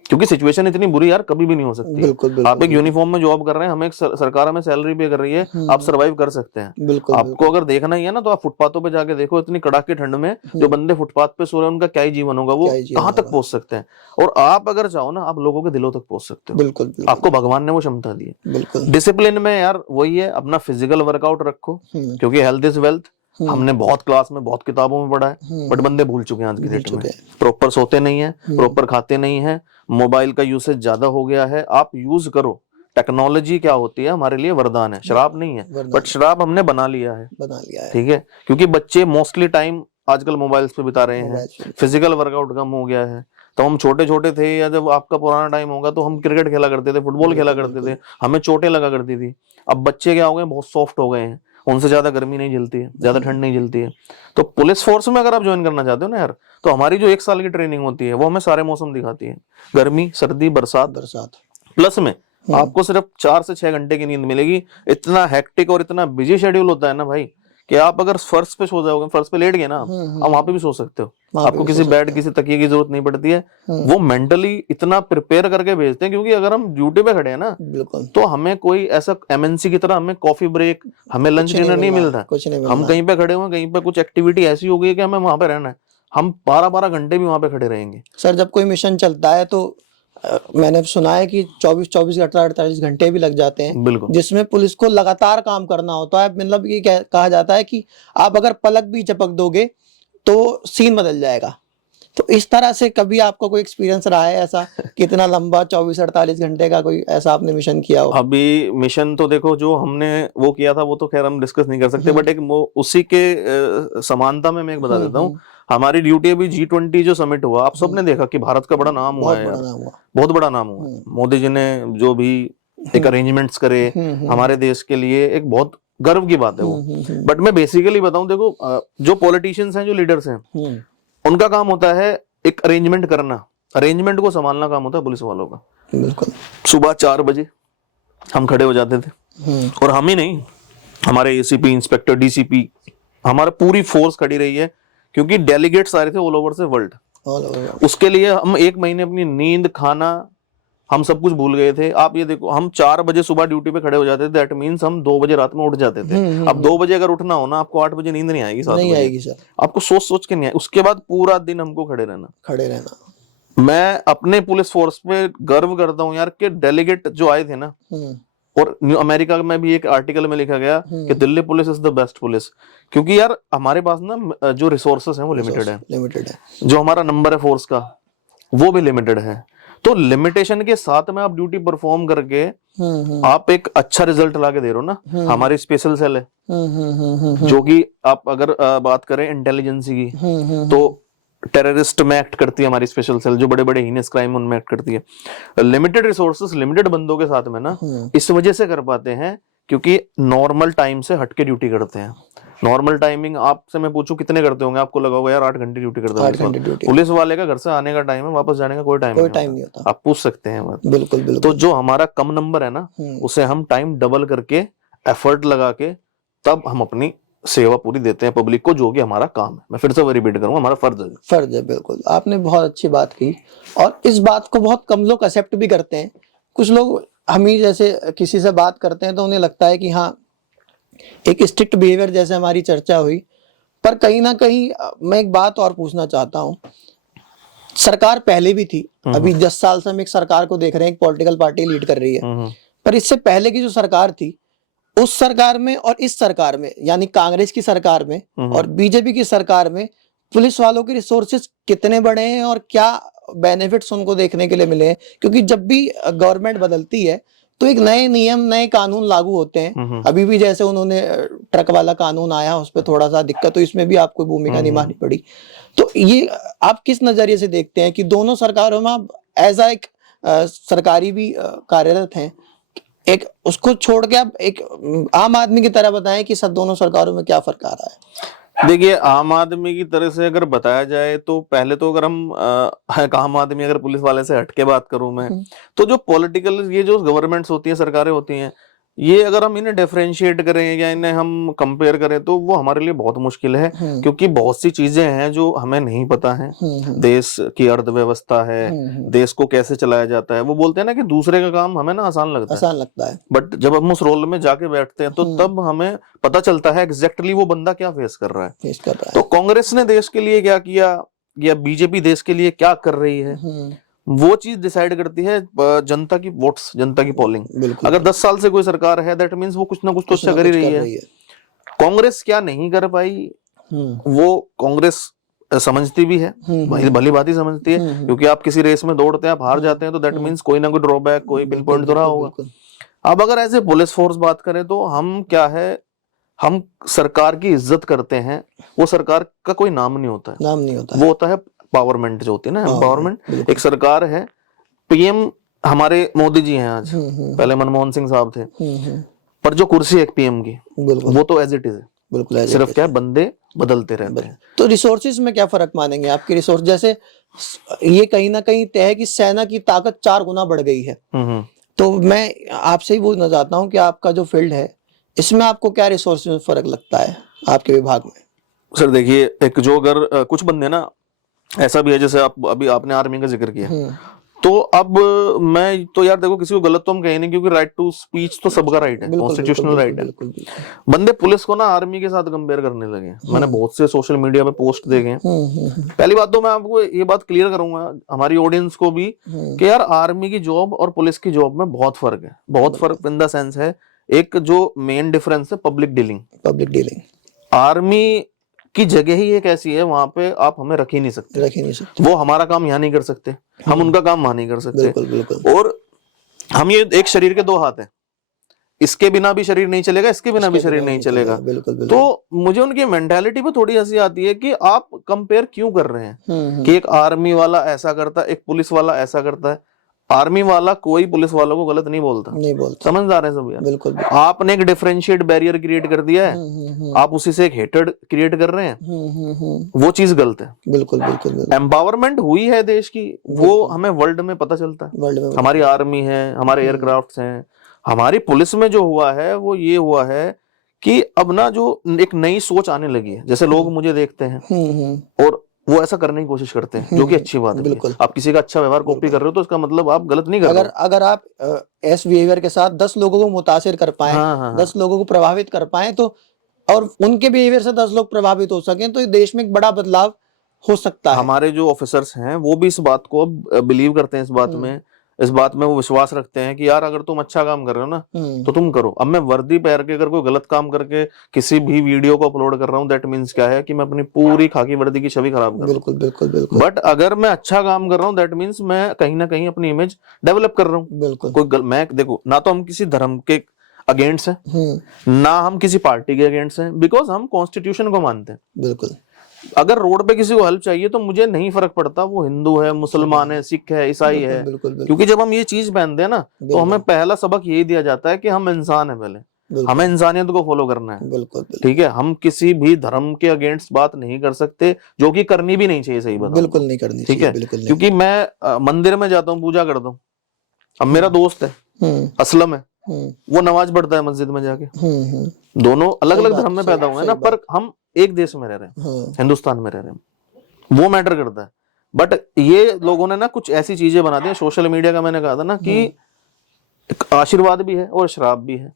क्योंकि सिचुएशन इतनी बुरी यार कभी भी नहीं हो सकती। बिल्कुल, आप एक यूनिफॉर्म में जॉब कर रहे हैं, हमें एक सरकार हमें सैलरी पे कर रही है, आप सरवाइव कर सकते हैं। बिल्कुल, आपको अगर देखना ही है ना तो आप फुटपाथों पे जाके देखो, इतनी कड़ाके ठंड में जो बंदे फुटपाथ पे सो रहे हैं उनका क्या ही जीवन होगा, वो कहाँ तक पहुंच सकते हैं। और आप अगर चाहो ना आप लोगों के दिलों तक पहुंच सकते हो। बिल्कुल, आपको भगवान ने वो क्षमता दी है। बिल्कुल। डिसिप्लिन में यार वही है, अपना फिजिकल वर्कआउट रखो, क्योंकि हेल्थ इज वेल्थ। हमने बहुत क्लास में बहुत किताबों में पढ़ा है, बट बंदे भूल चुके हैं आज की डेट में। प्रॉपर सोते नहीं है, प्रॉपर खाते नहीं है, मोबाइल का यूसेज ज्यादा हो गया है। आप यूज करो, टेक्नोलॉजी क्या होती है हमारे लिए वरदान है, शराब नहीं है। बट शराब हमने बना लिया है, ठीक है, क्योंकि बच्चे मोस्टली टाइम आजकल मोबाइल्स पे बिता रहे हैं, फिजिकल वर्कआउट कम हो गया है। तो हम छोटे छोटे थे, या जब आपका पुराना टाइम होगा तो हम क्रिकेट खेला करते थे, फुटबॉल खेला करते थे, हमें चोटें लगा करती थी। अब बच्चे क्या हो गए, बहुत सॉफ्ट हो गए हैं, उनसे ज्यादा गर्मी नहीं झेलती है, ज्यादा ठंड नहीं झेलती है। तो पुलिस फोर्स में अगर आप ज्वाइन करना चाहते हो ना यार, तो हमारी जो 1 साल की ट्रेनिंग होती है वो हमें सारे मौसम दिखाती है, गर्मी, सर्दी, बरसात। प्लस में आपको सिर्फ 4 से 6 घंटे की नींद मिलेगी। इतना हेक्टिक और इतना बिजी शेड्यूल होता है ना भाई, कि आप अगर फर्श पे सो जाओगे, फर्श पे लेट गए ना, आप वहां पे भी सो सकते हो। आपको किसी बेड, किसी तकिए की जरूरत नहीं पड़ती है। वो मेंटली इतना प्रिपेयर करके भेजते हैं, क्योंकि अगर हम ड्यूटी पे खड़े हैं ना, तो हमें कोई ऐसा एमएनसी की तरह हमें कॉफी ब्रेक, हमें लंच डिनर नहीं मिल रहा। हम कहीं पे खड़े हुए, कहीं पे कुछ एक्टिविटी ऐसी हो गई है कि हमें वहां पे रहना है, हम 12-12 घंटे भी वहां पे खड़े रहेंगे। सर जब कोई मिशन चलता है तो मैंने सुना है कि 24 48 घंटे भी लग जाते हैं, बिल्कुल, जिसमें पुलिस को लगातार काम करना होता है। मतलब ये कहा जाता है कि आप अगर पलक भी झपक दोगे तो सीन बदल जाएगा। तो इस तरह से कभी आपका कोई एक्सपीरियंस रहा है ऐसा, कितना लंबा 24-48 घंटे का कोई ऐसा आपने मिशन किया हो? अभी मिशन तो देखो जो हमने वो किया था वो तो खैर हम डिस्कस नहीं कर सकते, बट एक उसी के समानता में मैं एक बता देता हूँ। हमारी ड्यूटी अभी G20 जो समिट हुआ, आप सबने देखा कि भारत का बड़ा नाम हुआ है, बहुत बड़ा नाम हुआ। मोदी जी ने जो भी एक अरेंजमेंट्स करे हमारे देश के लिए, एक बहुत गर्व की बात है वो। बट मैं बेसिकली बताऊं, देखो जो पॉलिटिशियंस हैं, जो लीडर्स हैं, उनका काम होता है एक अरेंजमेंट करना, अरेंजमेंट को संभालना काम होता है पुलिस वालों का। बिल्कुल। सुबह 4 बजे हम खड़े हो जाते थे, और हम ही नहीं, हमारे एसीपी, इंस्पेक्टर, डीसीपी, हमारा पूरी फोर्स खड़ी रही है, क्योंकि डेलीगेट्स आ रहे थे ऑल ओवर से वर्ल्ड। उसके लिए हम 1 महीने अपनी नींद, खाना, हम सब कुछ भूल गए थे। आप ये देखो, हम 4 बजे सुबह ड्यूटी पे खड़े हो जाते थे, दैट मींस हम 2 बजे रात में उठ जाते थे। अब 2 बजे अगर उठना हो ना, आपको 8 बजे नींद नहीं आएगी, 7 नहीं बजे आएगी सर, आपको सोच सोच के नहीं आएगी। उसके बाद पूरा दिन हमको खड़े रहना। मैं अपने पुलिस फोर्स पे गर्व करता हूँ यार, कि डेलीगेट जो आए थे ना, और अमेरिका में भी एक आर्टिकल में लिखा गया कि Delhi police is the best police, क्योंकि यार हमारे पास ना जो रिसोर्सेस हैं वो लिमिटेड है, जो हमारा नंबर है फोर्स का वो भी लिमिटेड है। तो लिमिटेशन के साथ में आप ड्यूटी परफॉर्म करके आप एक अच्छा रिजल्ट ला के दे रहे हो ना। हमारी स्पेशल सेल है, जो कि आप अगर बात करें इंटेलिजेंसी की, तो टेररिस्ट में एक्ट करती है हमारी स्पेशल सेल, जो बड़े बड़े हीनस क्राइम उनमें एक्ट करती है। लिमिटेड रिसोर्सेस, लिमिटेड बंदों के साथ में ना, इस वजह से कर पाते हैं क्योंकि नॉर्मल टाइम से हटके ड्यूटी करते हैं। नॉर्मल टाइमिंग आपसे मैं पूछूं कितने करते होंगे, आपको लगा होगा यार 8 घंटे ड्यूटी करते हैं। पुलिस वाले का घर से आने का टाइम है, वापस जाने का कोई टाइम नहीं होता। आप पूछ सकते हैं बात। बिल्कुल। तो जो हमारा कम नंबर है ना, उसे हम टाइम डबल करके, एफर्ट लगा के, तब हम अपनी सेवा पूरी देते हैं पब्लिक को, जो कि हमारा काम है। मैं फिर से रिपीट करूंगा, हमारा फर्ज है। बिल्कुल, आपने बहुत अच्छी बात की, और इस बात को बहुत कम लोग एक्सेप्ट भी करते हैं। कुछ लोग हम ही जैसे किसी से बात करते हैं तो उन्हें लगता है कि हाँ एक स्ट्रिक्ट बिहेवियर, जैसे हमारी चर्चा हुई। पर कहीं ना कहीं मैं एक बात और पूछना चाहता हूँ सरकार पहले भी थी, अभी 10 साल से हम एक सरकार को देख रहे हैं, एक पॉलिटिकल पार्टी लीड कर रही है, पर इससे पहले की जो सरकार थी उस सरकार में और इस सरकार में, यानी कांग्रेस की सरकार में और बीजेपी की सरकार में पुलिस वालों के रिसोर्सेज कितने बड़े हैं और क्या बेनिफिट्स उनको देखने के लिए मिले हैं? क्योंकि जब भी गवर्नमेंट बदलती है तो एक नए नियम, नए कानून लागू होते हैं। अभी भी जैसे उन्होंने ट्रक वाला कानून आया, उस पर थोड़ा सा दिक्कत, तो इसमें भी आपको भूमिका निभानी पड़ी। तो ये आप किस नजरिए से देखते हैं कि दोनों सरकारों में आप एज अ एक सरकारी भी कार्यरत हैं, एक उसको छोड़ के आप एक आम आदमी की तरह बताएं कि सब दोनों सरकारों में क्या फर्क आ रहा है? देखिए, आम आदमी की तरह से अगर बताया जाए तो पहले तो अगर हम आम आदमी अगर पुलिस वाले से हटके बात करूं मैं, तो जो पॉलिटिकल ये जो गवर्नमेंट्स होती है, सरकारें होती हैं, ये अगर हम इन्हें डिफरेंशिएट करें या इन्हें हम कंपेयर करें तो वो हमारे लिए बहुत मुश्किल है, क्योंकि बहुत सी चीजें हैं जो हमें नहीं पता है। देश की अर्थव्यवस्था है, देश को कैसे चलाया जाता है, वो बोलते हैं ना कि दूसरे का काम हमें ना आसान लगता है, बट जब हम उस रोल में जाके बैठते हैं तो तब हमें पता चलता है एग्जैक्टली वो बंदा क्या फेस कर रहा है। तो कांग्रेस ने देश के लिए क्या किया या बीजेपी देश के लिए क्या कर रही है, वो चीज डिसाइड करती है जनता की वोट्स, जनता की पोलिंग। अगर 10 साल से कोई सरकार है, दैट मीन्स वो कुछ ना कुछ तो अच्छा कर ही रही है। कांग्रेस क्या नहीं कर पाई, वो कांग्रेस समझती भी है, भली बात ही समझती है, क्योंकि आप किसी रेस में दौड़ते हैं, आप हार जाते हैं तो दैट मीन्स कोई ना कोई ड्रॉबैक, कोई पिन पॉइंट तो रहा होगा। अब अगर ऐसे पुलिस फोर्स बात करें तो हम क्या है, हम सरकार की इज्जत करते हैं, वो सरकार का कोई नाम नहीं होता है, वो होता है पावरमेंट जो होती है ना, एम्पावरमेंट। एक सरकार है, पीएम हमारे मोदी जी हैं आज, पहले मनमोहन सिंह साहब थे, पर जो कुर्सी है पीएम की वो तो एज इट इज है, बिल्कुल सिर्फ क्या बंदे बदलते रहते हैं। तो रिसोर्सेज में क्या फर्क मानेंगे आपके रिसोर्स? जैसे ये कहीं ना कहीं तय है कि सेना की ताकत 4 गुना बढ़ गई है, तो मैं आपसे ही पूछना चाहता हूँ कि आपका जो फील्ड है इसमें आपको क्या रिसोर्सेज में फर्क लगता है आपके विभाग में? सर देखिए, एक जो अगर कुछ बंदे ना ऐसा भी है, जैसे आप अभी आपने आर्मी का जिक्र किया, तो अब मैं तो यार देखो, किसी को गलत तो हम कहें नहीं, क्योंकि राइट टू स्पीच तो सबका राइट है, कॉन्स्टिट्यूशनल राइट है। बंदे पुलिस को ना आर्मी के साथ कंपेयर करने लगे हैं, मैंने बहुत से सोशल मीडिया पे पोस्ट देखे हैं। पहली बात तो मैं आपको ये बात क्लियर करूंगा हमारी ऑडियंस को भी कि यार आर्मी की जॉब और पुलिस की जॉब में बहुत फर्क है, बहुत फर्क इन द सेंस है। एक जो मेन डिफरेंस है पब्लिक डीलिंग। आर्मी की जगह ही एक ऐसी है, वहां पे आप हमें रख ही नहीं सकते। वो हमारा काम यहाँ नहीं कर सकते, हम उनका काम वहां नहीं कर सकते। बिल्कुल। और हम ये एक शरीर के 2 हाथ हैं, इसके बिना भी शरीर नहीं चलेगा, इसके बिना भी शरीर नहीं चलेगा। बिल्कुल। तो मुझे उनकी मेंटालिटी पे थोड़ी हंसी आती है कि आप कंपेयर क्यों कर रहे हैं कि एक आर्मी वाला ऐसा करता है, एक पुलिस वाला ऐसा करता है। आर्मी वाला कोई पुलिस वालों को गलत नहीं बोलता, समझदार है सब यार। बिल्कुल। आपने एक डिफरेंशिएट बैरियर क्रिएट कर दिया है, आप उसी से एक हेटेड क्रिएट कर रहे हैं, वो चीज गलत है। बिल्कुल। एम्पावरमेंट हुई है देश की, वो हमें वर्ल्ड में पता चलता है। हमारी आर्मी है, हमारे एयरक्राफ्ट हैं, हमारी पुलिस में जो हुआ है वो ये हुआ है कि अब ना जो एक नई सोच आने लगी है, जैसे लोग मुझे देखते हैं और वो ऐसा करने की कोशिश करते हैं, जो कि अच्छी बात है। बिल्कुल। आप किसी का अच्छा व्यवहार कॉपी कर रहे हो तो इसका मतलब आप गलत नहीं कर रहे हो। अगर आप ऐसे बिहेवियर के साथ 10 लोगों को मुतासिर कर पाए, 10 लोगों को प्रभावित कर पाए, तो और उनके बिहेवियर से 10 लोग प्रभावित हो सकें, तो देश में एक बड़ा बदलाव हो सकता है। हमारे जो ऑफिसर्स हैं वो भी इस बात को बिलीव करते हैं, इस बात में वो विश्वास रखते हैं कि यार अगर तुम अच्छा काम कर रहे हो ना तो तुम करो। अब मैं वर्दी पहन के अगर कोई गलत काम करके किसी भी वीडियो को अपलोड कर रहा हूँ, दैट मीन्स क्या है कि मैं अपनी पूरी खाकी वर्दी की छवि खराब कर रहा हूँ। बिल्कुल। बट अगर मैं अच्छा काम कर रहा हूँ, दैट मीन्स मैं कहीं ना कहीं अपनी इमेज डेवलप कर रहा हूँ। मैं देखो, ना तो हम किसी धर्म के अगेंस्ट हैं, ना हम किसी पार्टी के अगेंस्ट हैं, बिकॉज हम कॉन्स्टिट्यूशन को मानते हैं। बिल्कुल। अगर रोड पे किसी को हेल्प चाहिए तो मुझे नहीं फर्क पड़ता वो हिंदू है, मुसलमान है, सिख है, ईसाई है, क्योंकि जब हम ये चीज पहनते हैं ना तो हमें पहला सबक यही दिया जाता है कि हम इंसान है, पहले हमें इंसानियत को फॉलो करना है। ठीक है, हम किसी भी धर्म के अगेंस्ट बात नहीं कर सकते, जो कि करनी भी नहीं चाहिए। सही बात, बिल्कुल नहीं करनी, ठीक है। क्योंकि मैं मंदिर में जाता हूँ, पूजा करता हूँ। अब मेरा दोस्त है असलम है, वो नमाज पढ़ता है मस्जिद में जाके, दोनों अलग अलग धर्म में पैदा हुए हैं ना, पर हम एक देश में रह रहे हैं, हिंदुस्तान में रह रहे हैं, वो मैटर करता है। बट ये लोगों ने ना कुछ ऐसी चीजें बना दी, सोशल मीडिया का मैंने कहा था ना कि आशीर्वाद भी है और श्राप भी है।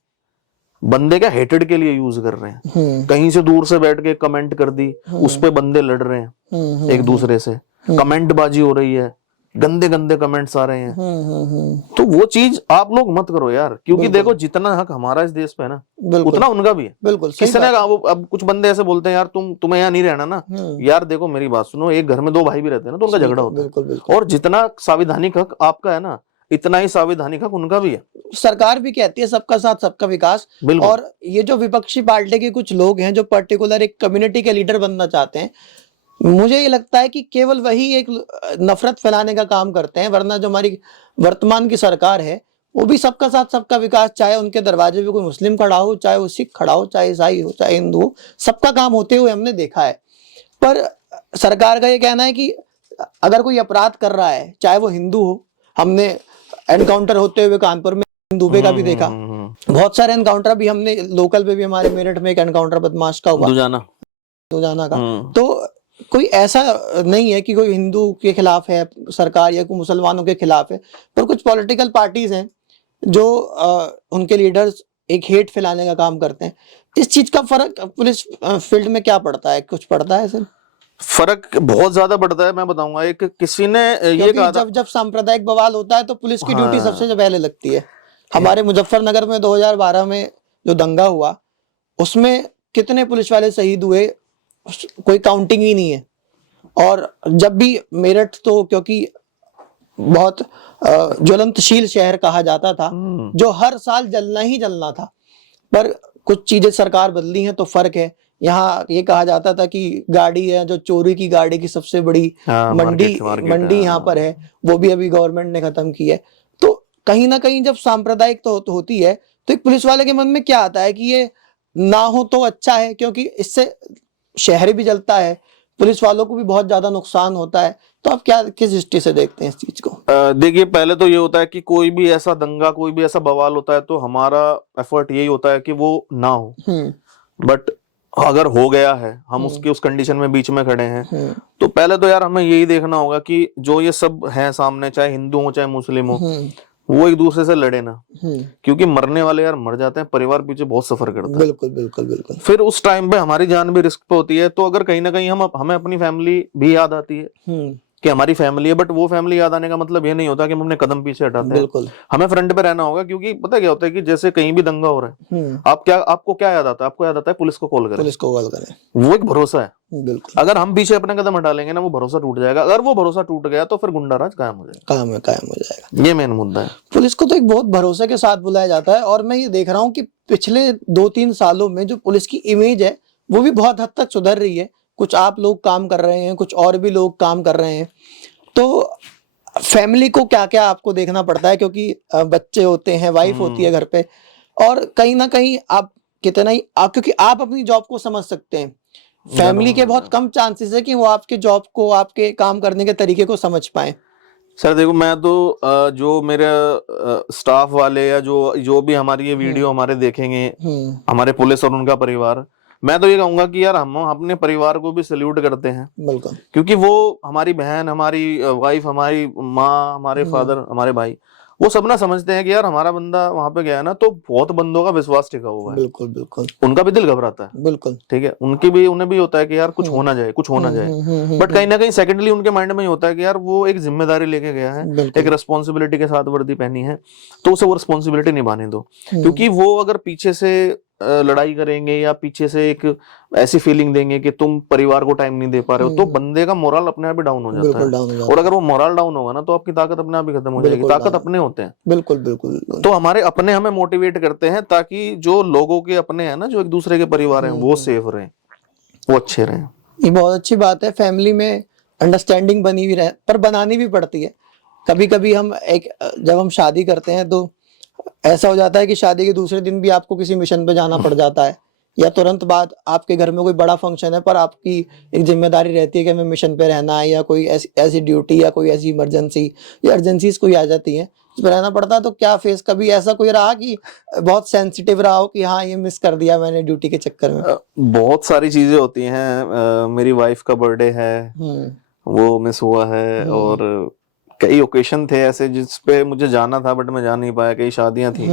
बंदे का हेटेड के लिए यूज कर रहे हैं, कहीं से दूर से बैठ के कमेंट कर दी, उस पे बंदे लड़ रहे हैं एक दूसरे से। कमेंट बाजी हो रही है, गंदे गंदे कमेंट्स आ रहे हैं। तो वो चीज आप लोग मत करो यार, क्योंकि देखो जितना हक हमारा इस देश पे है ना, उतना उनका भी है। बिल्कुल सही किसने बात कहा अब कुछ बंदे ऐसे बोलते हैं यार तुम्हें यहाँ नहीं रहना ना। यार देखो मेरी बात सुनो, एक घर में दो भाई भी रहते हैं ना तो उनका झगड़ा होता बिल्कुल है, बिल्कुल। और जितना संवैधानिक हक आपका है ना, इतना ही संवैधानिक हक उनका भी है। सरकार भी कहती है सबका साथ सबका विकास, बिल्कुल। और ये जो विपक्षी पार्टी के कुछ लोग हैं जो पर्टिकुलर एक कम्युनिटी के लीडर बनना चाहते हैं, मुझे ये लगता है कि केवल वही एक नफरत फैलाने का काम करते हैं, वरना जो हमारी वर्तमान की सरकार है वो भी सबका साथ सबका विकास, चाहे उनके दरवाजे पे कोई मुस्लिम खड़ा हो, चाहे वो सिख खड़ा हो, चाहे ईसाई हो, चाहे हिंदू हो, सबका काम होते हुए हमने देखा है। पर सरकार का ये कहना है कि अगर कोई अपराध कर रहा है, चाहे वो हिंदू हो, हमने एनकाउंटर होते हुए कानपुर में दुबे का भी देखा, बहुत सारे एनकाउंटर भी हमने लोकल पे भी, हमारे मेरठ में एक एनकाउंटर बदमाश का हुआ, दुजाना का। तो कोई ऐसा नहीं है कि कोई हिंदू के खिलाफ है सरकार या कोई मुसलमानों के खिलाफ है, पर कुछ पॉलिटिकल पार्टीज हैं जो उनके लीडर्स एक हेट फैलाने का काम करते हैं। इस चीज का फर्क पुलिस फील्ड में क्या पड़ता है? कुछ पड़ता है सर? फर्क बहुत ज्यादा पड़ता है। मैं बताऊंगा, एक किसी ने ये कहा था, जब सांप्रदायिक बवाल होता है तो पुलिस की ड्यूटी सबसे पहले लगती है। हमारे मुजफ्फरनगर में 2012 में जो दंगा हुआ, उसमें कितने पुलिस वाले शहीद हुए, कोई काउंटिंग ही नहीं है। और जब भी मेरठ तो क्योंकि बहुत ज्वलंतशील शहर कहा जाता था, जो हर साल जलना ही जलना था, पर कुछ चीजें सरकार बदली हैं तो फर्क है। यहाँ ये कहा जाता था कि गाड़ी है जो चोरी की गाड़ी की सबसे बड़ी मंडी यहाँ पर है, वो भी अभी गवर्नमेंट ने खत्म की है। तो कहीं ना कहीं जब सांप्रदायिक तो होती है तो एक पुलिस वाले के मन में क्या आता है कि ये ना हो तो अच्छा है, क्योंकि इससे शहर भी जलता है, पुलिस वालों को भी बहुत ज्यादा नुकसान होता है। तो आप क्या किस दृष्टि से देखते हैं इस चीज को? देखिए, पहले तो ये होता है कि कोई भी ऐसा दंगा, कोई भी ऐसा बवाल होता है तो हमारा एफर्ट यही होता है कि वो ना हो। बट अगर हो गया है, हम उसकी उस कंडीशन में बीच में खड़े हैं, तो पहले तो यार हमें यही देखना होगा कि जो ये सब है सामने, चाहे हिंदू हो चाहे मुस्लिम हो, वो एक दूसरे से लड़े ना, क्योंकि मरने वाले यार मर जाते हैं, परिवार पीछे बहुत सफर करता है। बिल्कुल बिल्कुल बिल्कुल। फिर उस टाइम पे हमारी जान भी रिस्क पे होती है। तो अगर कहीं ना कहीं हमें अपनी फैमिली भी याद आती है कि हमारी फैमिली है, बट वो फैमिली याद आने का मतलब ये नहीं होता कि हम अपने कदम पीछे हटाते हैं। बिल्कुल, हमें फ्रंट पे रहना होगा, क्योंकि पता क्या होता है कि जैसे कहीं भी दंगा हो रहा है, आपको क्या याद आता है? आपको याद आता है पुलिस को कॉल करें। वो एक भरोसा है। बिल्कुल। अगर हम पीछे अपने कदम हटा लेंगे ना, वो भरोसा टूट जाएगा। अगर वो भरोसा टूट गया तो फिर गुंडाराज कायम हो जाएगा। ये मेन मुद्दा है। पुलिस को तो एक बहुत भरोसे के साथ बुलाया जाता है, और मैं ये देख रहा हूँ कि पिछले 2-3 सालों में जो पुलिस की इमेज है वो भी बहुत हद तक सुधर रही है। कुछ आप लोग काम कर रहे हैं, कुछ और भी लोग काम कर रहे हैं। तो फैमिली को क्या क्या आपको देखना पड़ता है, क्योंकि बच्चे होते हैं, वाइफ होती है घर पे, और कहीं ना कहीं आप कितना ही क्योंकि आप अपनी जॉब को समझ सकते हैं, फैमिली के बहुत कम चांसेस है कि वो आपके जॉब को, आपके काम करने के तरीके को समझ पाए। सर देखो, मैं तो जो मेरे स्टाफ वाले या जो भी हमारी ये वीडियो हमारे देखेंगे, हमारे पुलिस और उनका परिवार, मैं तो ये कहूंगा कि यार हम अपने परिवार को भी सल्यूट करते हैं। बिल्कुल। क्योंकि वो हमारी बहन, हमारी वाइफ, हमारी माँ, हमारे फादर, हमारे भाई, वो सब ना समझते हैं कि यार हमारा बंदा वहां पे गया है ना, तो बहुत बंदों का विश्वास टिका हुआ है। बिल्कुल बिल्कुल। उनका भी दिल घबराता है। बिल्कुल ठीक है, उन्हें भी होता है कि यार कुछ होना जाए, कुछ होना जाए। बट कहीं ना कहीं सेकेंडली उनके माइंड में होता है कि यार वो एक जिम्मेदारी लेके गया है, एक रिस्पॉन्सिबिलिटी के साथ वर्दी पहनी है, तो उसे वो रिस्पॉन्सिबिलिटी निभाने दो। क्योंकि वो अगर पीछे से लड़ाई करेंगे या पीछे से एक ऐसी फीलिंग देंगे कि तुम परिवार को टाइम नहीं दे पा रहे हो, तो बंदे का मोरल अपने आप ही डाउन हो जाता है। और अगर वो मोरल डाउन होगा ना, तो आपकी ताकत अपने आप ही खत्म हो जाएगी। ताकत अपने होते हैं। बिल्कुल बिल्कुल। तो हमारे अपने हमें मोटिवेट करते हैं, ताकि जो लोगों के अपने हैं ना, जो एक दूसरे के परिवार हैं, वो सेफ रहें, वो अच्छे रहें। ये बहुत अच्छी बात है। फैमिली में अंडरस्टैंडिंग बनी हुई रहे, पर बनानी भी पड़ती है। कभी कभी जब हम शादी करते हैं तो ऐसा हो जाता है कि शादी के दूसरे दिन भी आपको किसी मिशन पे जाना पड़ जाता है, या तुरंत बाद आपके घर में कोई बड़ा फंक्शन है, पर आपकी एक जिम्मेदारी रहती है कि हमें मिशन पे रहना है, या कोई ऐसी ड्यूटी या कोई ऐसी इमरजेंसी या अर्जेंसीज कोई आ जाती है, उस पर रहना पड़ता है। तो क्या फेस कभी ऐसा कोई रहा कि बहुत सेंसिटिव रहा हो कि हाँ ये मिस कर दिया मैंने ड्यूटी के चक्कर में? बहुत सारी चीजें होती हैं। मेरी वाइफ का बर्थडे है, वो मिस हुआ है, और कई ओकेशन थे ऐसे जिसपे मुझे जाना था बट मैं जा नहीं पाया। कई शादियां थी,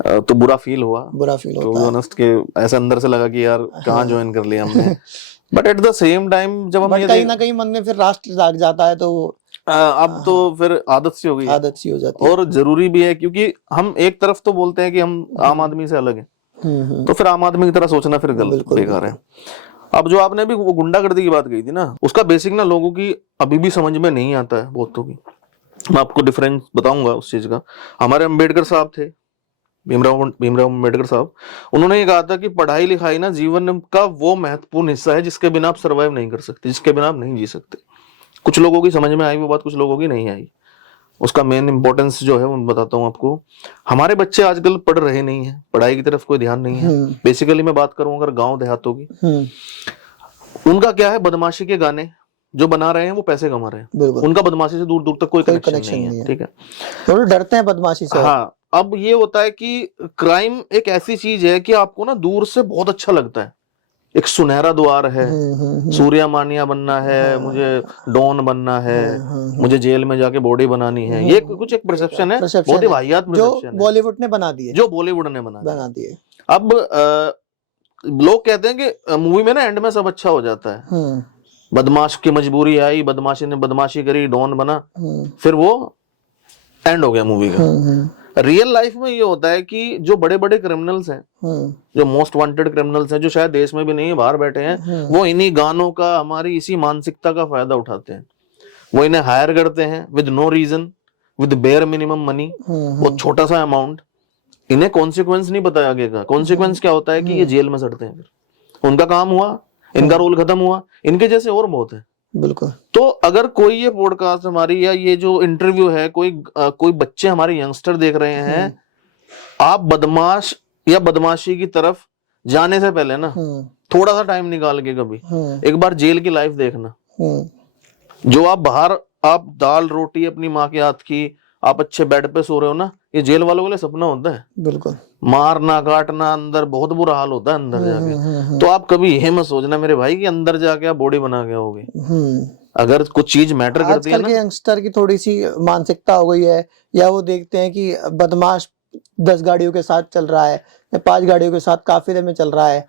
तो बुरा फील हुआ। तो ऑनेस्ट के ऐसे अंदर से लगा कि यार कहाँ ज्वाइन कर लिया हमने। But at the same time जब हम बट ये कहीं ना कहीं मन में फिर राष्ट्र जाग जाता है, तो अब तो फिर आदत सी हो गई है। आदत सी हो जाती है। और जरूरी भी है, क्योंकि हम एक तरफ तो बोलते हैं कि हम आम आदमी से अलग हैं, तो फिर आम आदमी की तरह सोचना फिर गलत, बिल्कुल, बेकार है। अब जो आपने अभी वो गुंडागर्दी की बात कही थी ना, उसका बेसिक ना लोगों की अभी भी समझ में नहीं आता है बहुतों की। मैं आपको डिफरेंस बताऊंगा उस चीज का। हमारे अम्बेडकर साहब थे, भीमराव अम्बेडकर साहब, उन्होंने ये कहा था कि पढ़ाई लिखाई ना जीवन का वो महत्वपूर्ण हिस्सा है जिसके बिना आप सर्वाइव नहीं कर सकते, जिसके बिना आप नहीं जी सकते। कुछ लोगों की समझ में आई वो बात, कुछ लोगों की नहीं आई। उसका मेन इंपॉर्टेंस जो है वो बताता हूँ आपको। हमारे बच्चे आजकल पढ़ रहे नहीं है, पढ़ाई की तरफ कोई ध्यान नहीं है। बेसिकली मैं बात करूं अगर गांव देहातों की, उनका क्या है, बदमाशी के गाने जो बना रहे हैं वो पैसे कमा रहे हैं, उनका बदमाशी से दूर दूर तक कोई कनेक्शन नहीं है। ठीक है, थोड़ा डरते हैं बदमाशी से। हाँ, अब ये होता है कि क्राइम एक ऐसी चीज है कि आपको ना दूर से बहुत अच्छा लगता है, एक सुनहरा द्वार है, सूर्या मानिया बनना है, मुझे डॉन बनना है, मुझे जेल में जाके बॉडी बनानी है, ये कुछ एक परसेप्शन है, बहुत ही वाहियात परसेप्शन है, बॉलीवुड ने बना दिए, जो बॉलीवुड ने बना दिए। अब लोग कहते हैं कि मूवी में ना एंड में सब अच्छा हो जाता है, बदमाश की मजबूरी आई, बदमाशी ने बदमाशी करी, डॉन बना, फिर वो एंड हो गया मूवी का। रियल लाइफ में ये होता है कि जो बड़े बड़े क्रिमिनल्स हैं, जो मोस्ट वांटेड क्रिमिनल्स हैं, जो शायद देश में भी नहीं है, बाहर बैठे हैं, वो इन्हीं गानों का, हमारी इसी मानसिकता का फायदा उठाते हैं। वो इन्हें हायर करते हैं with no reason, with bare minimum money, वो छोटा सा अमाउंट। इन्हें कॉन्सिक्वेंस नहीं पता आगे का। कॉन्सिक्वेंस क्या होता है कि ये जेल में सड़ते हैं, फिर उनका काम हुआ, इनका रोल खत्म हुआ। इनके जैसे और बहुत है। बिल्कुल। तो अगर कोई ये पॉडकास्ट हमारी या ये जो इंटरव्यू है, कोई बच्चे हमारे यंगस्टर देख रहे हैं, आप बदमाश या बदमाशी की तरफ जाने से पहले ना थोड़ा सा टाइम निकाल के कभी एक बार जेल की लाइफ देखना। जो आप बाहर आप दाल रोटी अपनी माँ के हाथ की, आप अच्छे बेड पे सो रहे हो ना, ये जेल वालों के लिए सपना होता है। बिल्कुल। मारना काटना, अंदर बहुत बुरा हाल होता है अंदर जाके। तो आप कभी यह मत सोचना मेरे भाई कि अंदर जाके आप बॉडी बना के आओगे। अगर कुछ चीज मैटर करती है ना, आजकल के यंगस्टर की थोड़ी सी मानसिकता हो गई है, या वो देखते हैं कि बदमाश 10 गाड़ियों के साथ चल रहा है या 5 गाड़ियों के साथ काफिले में चल रहा है,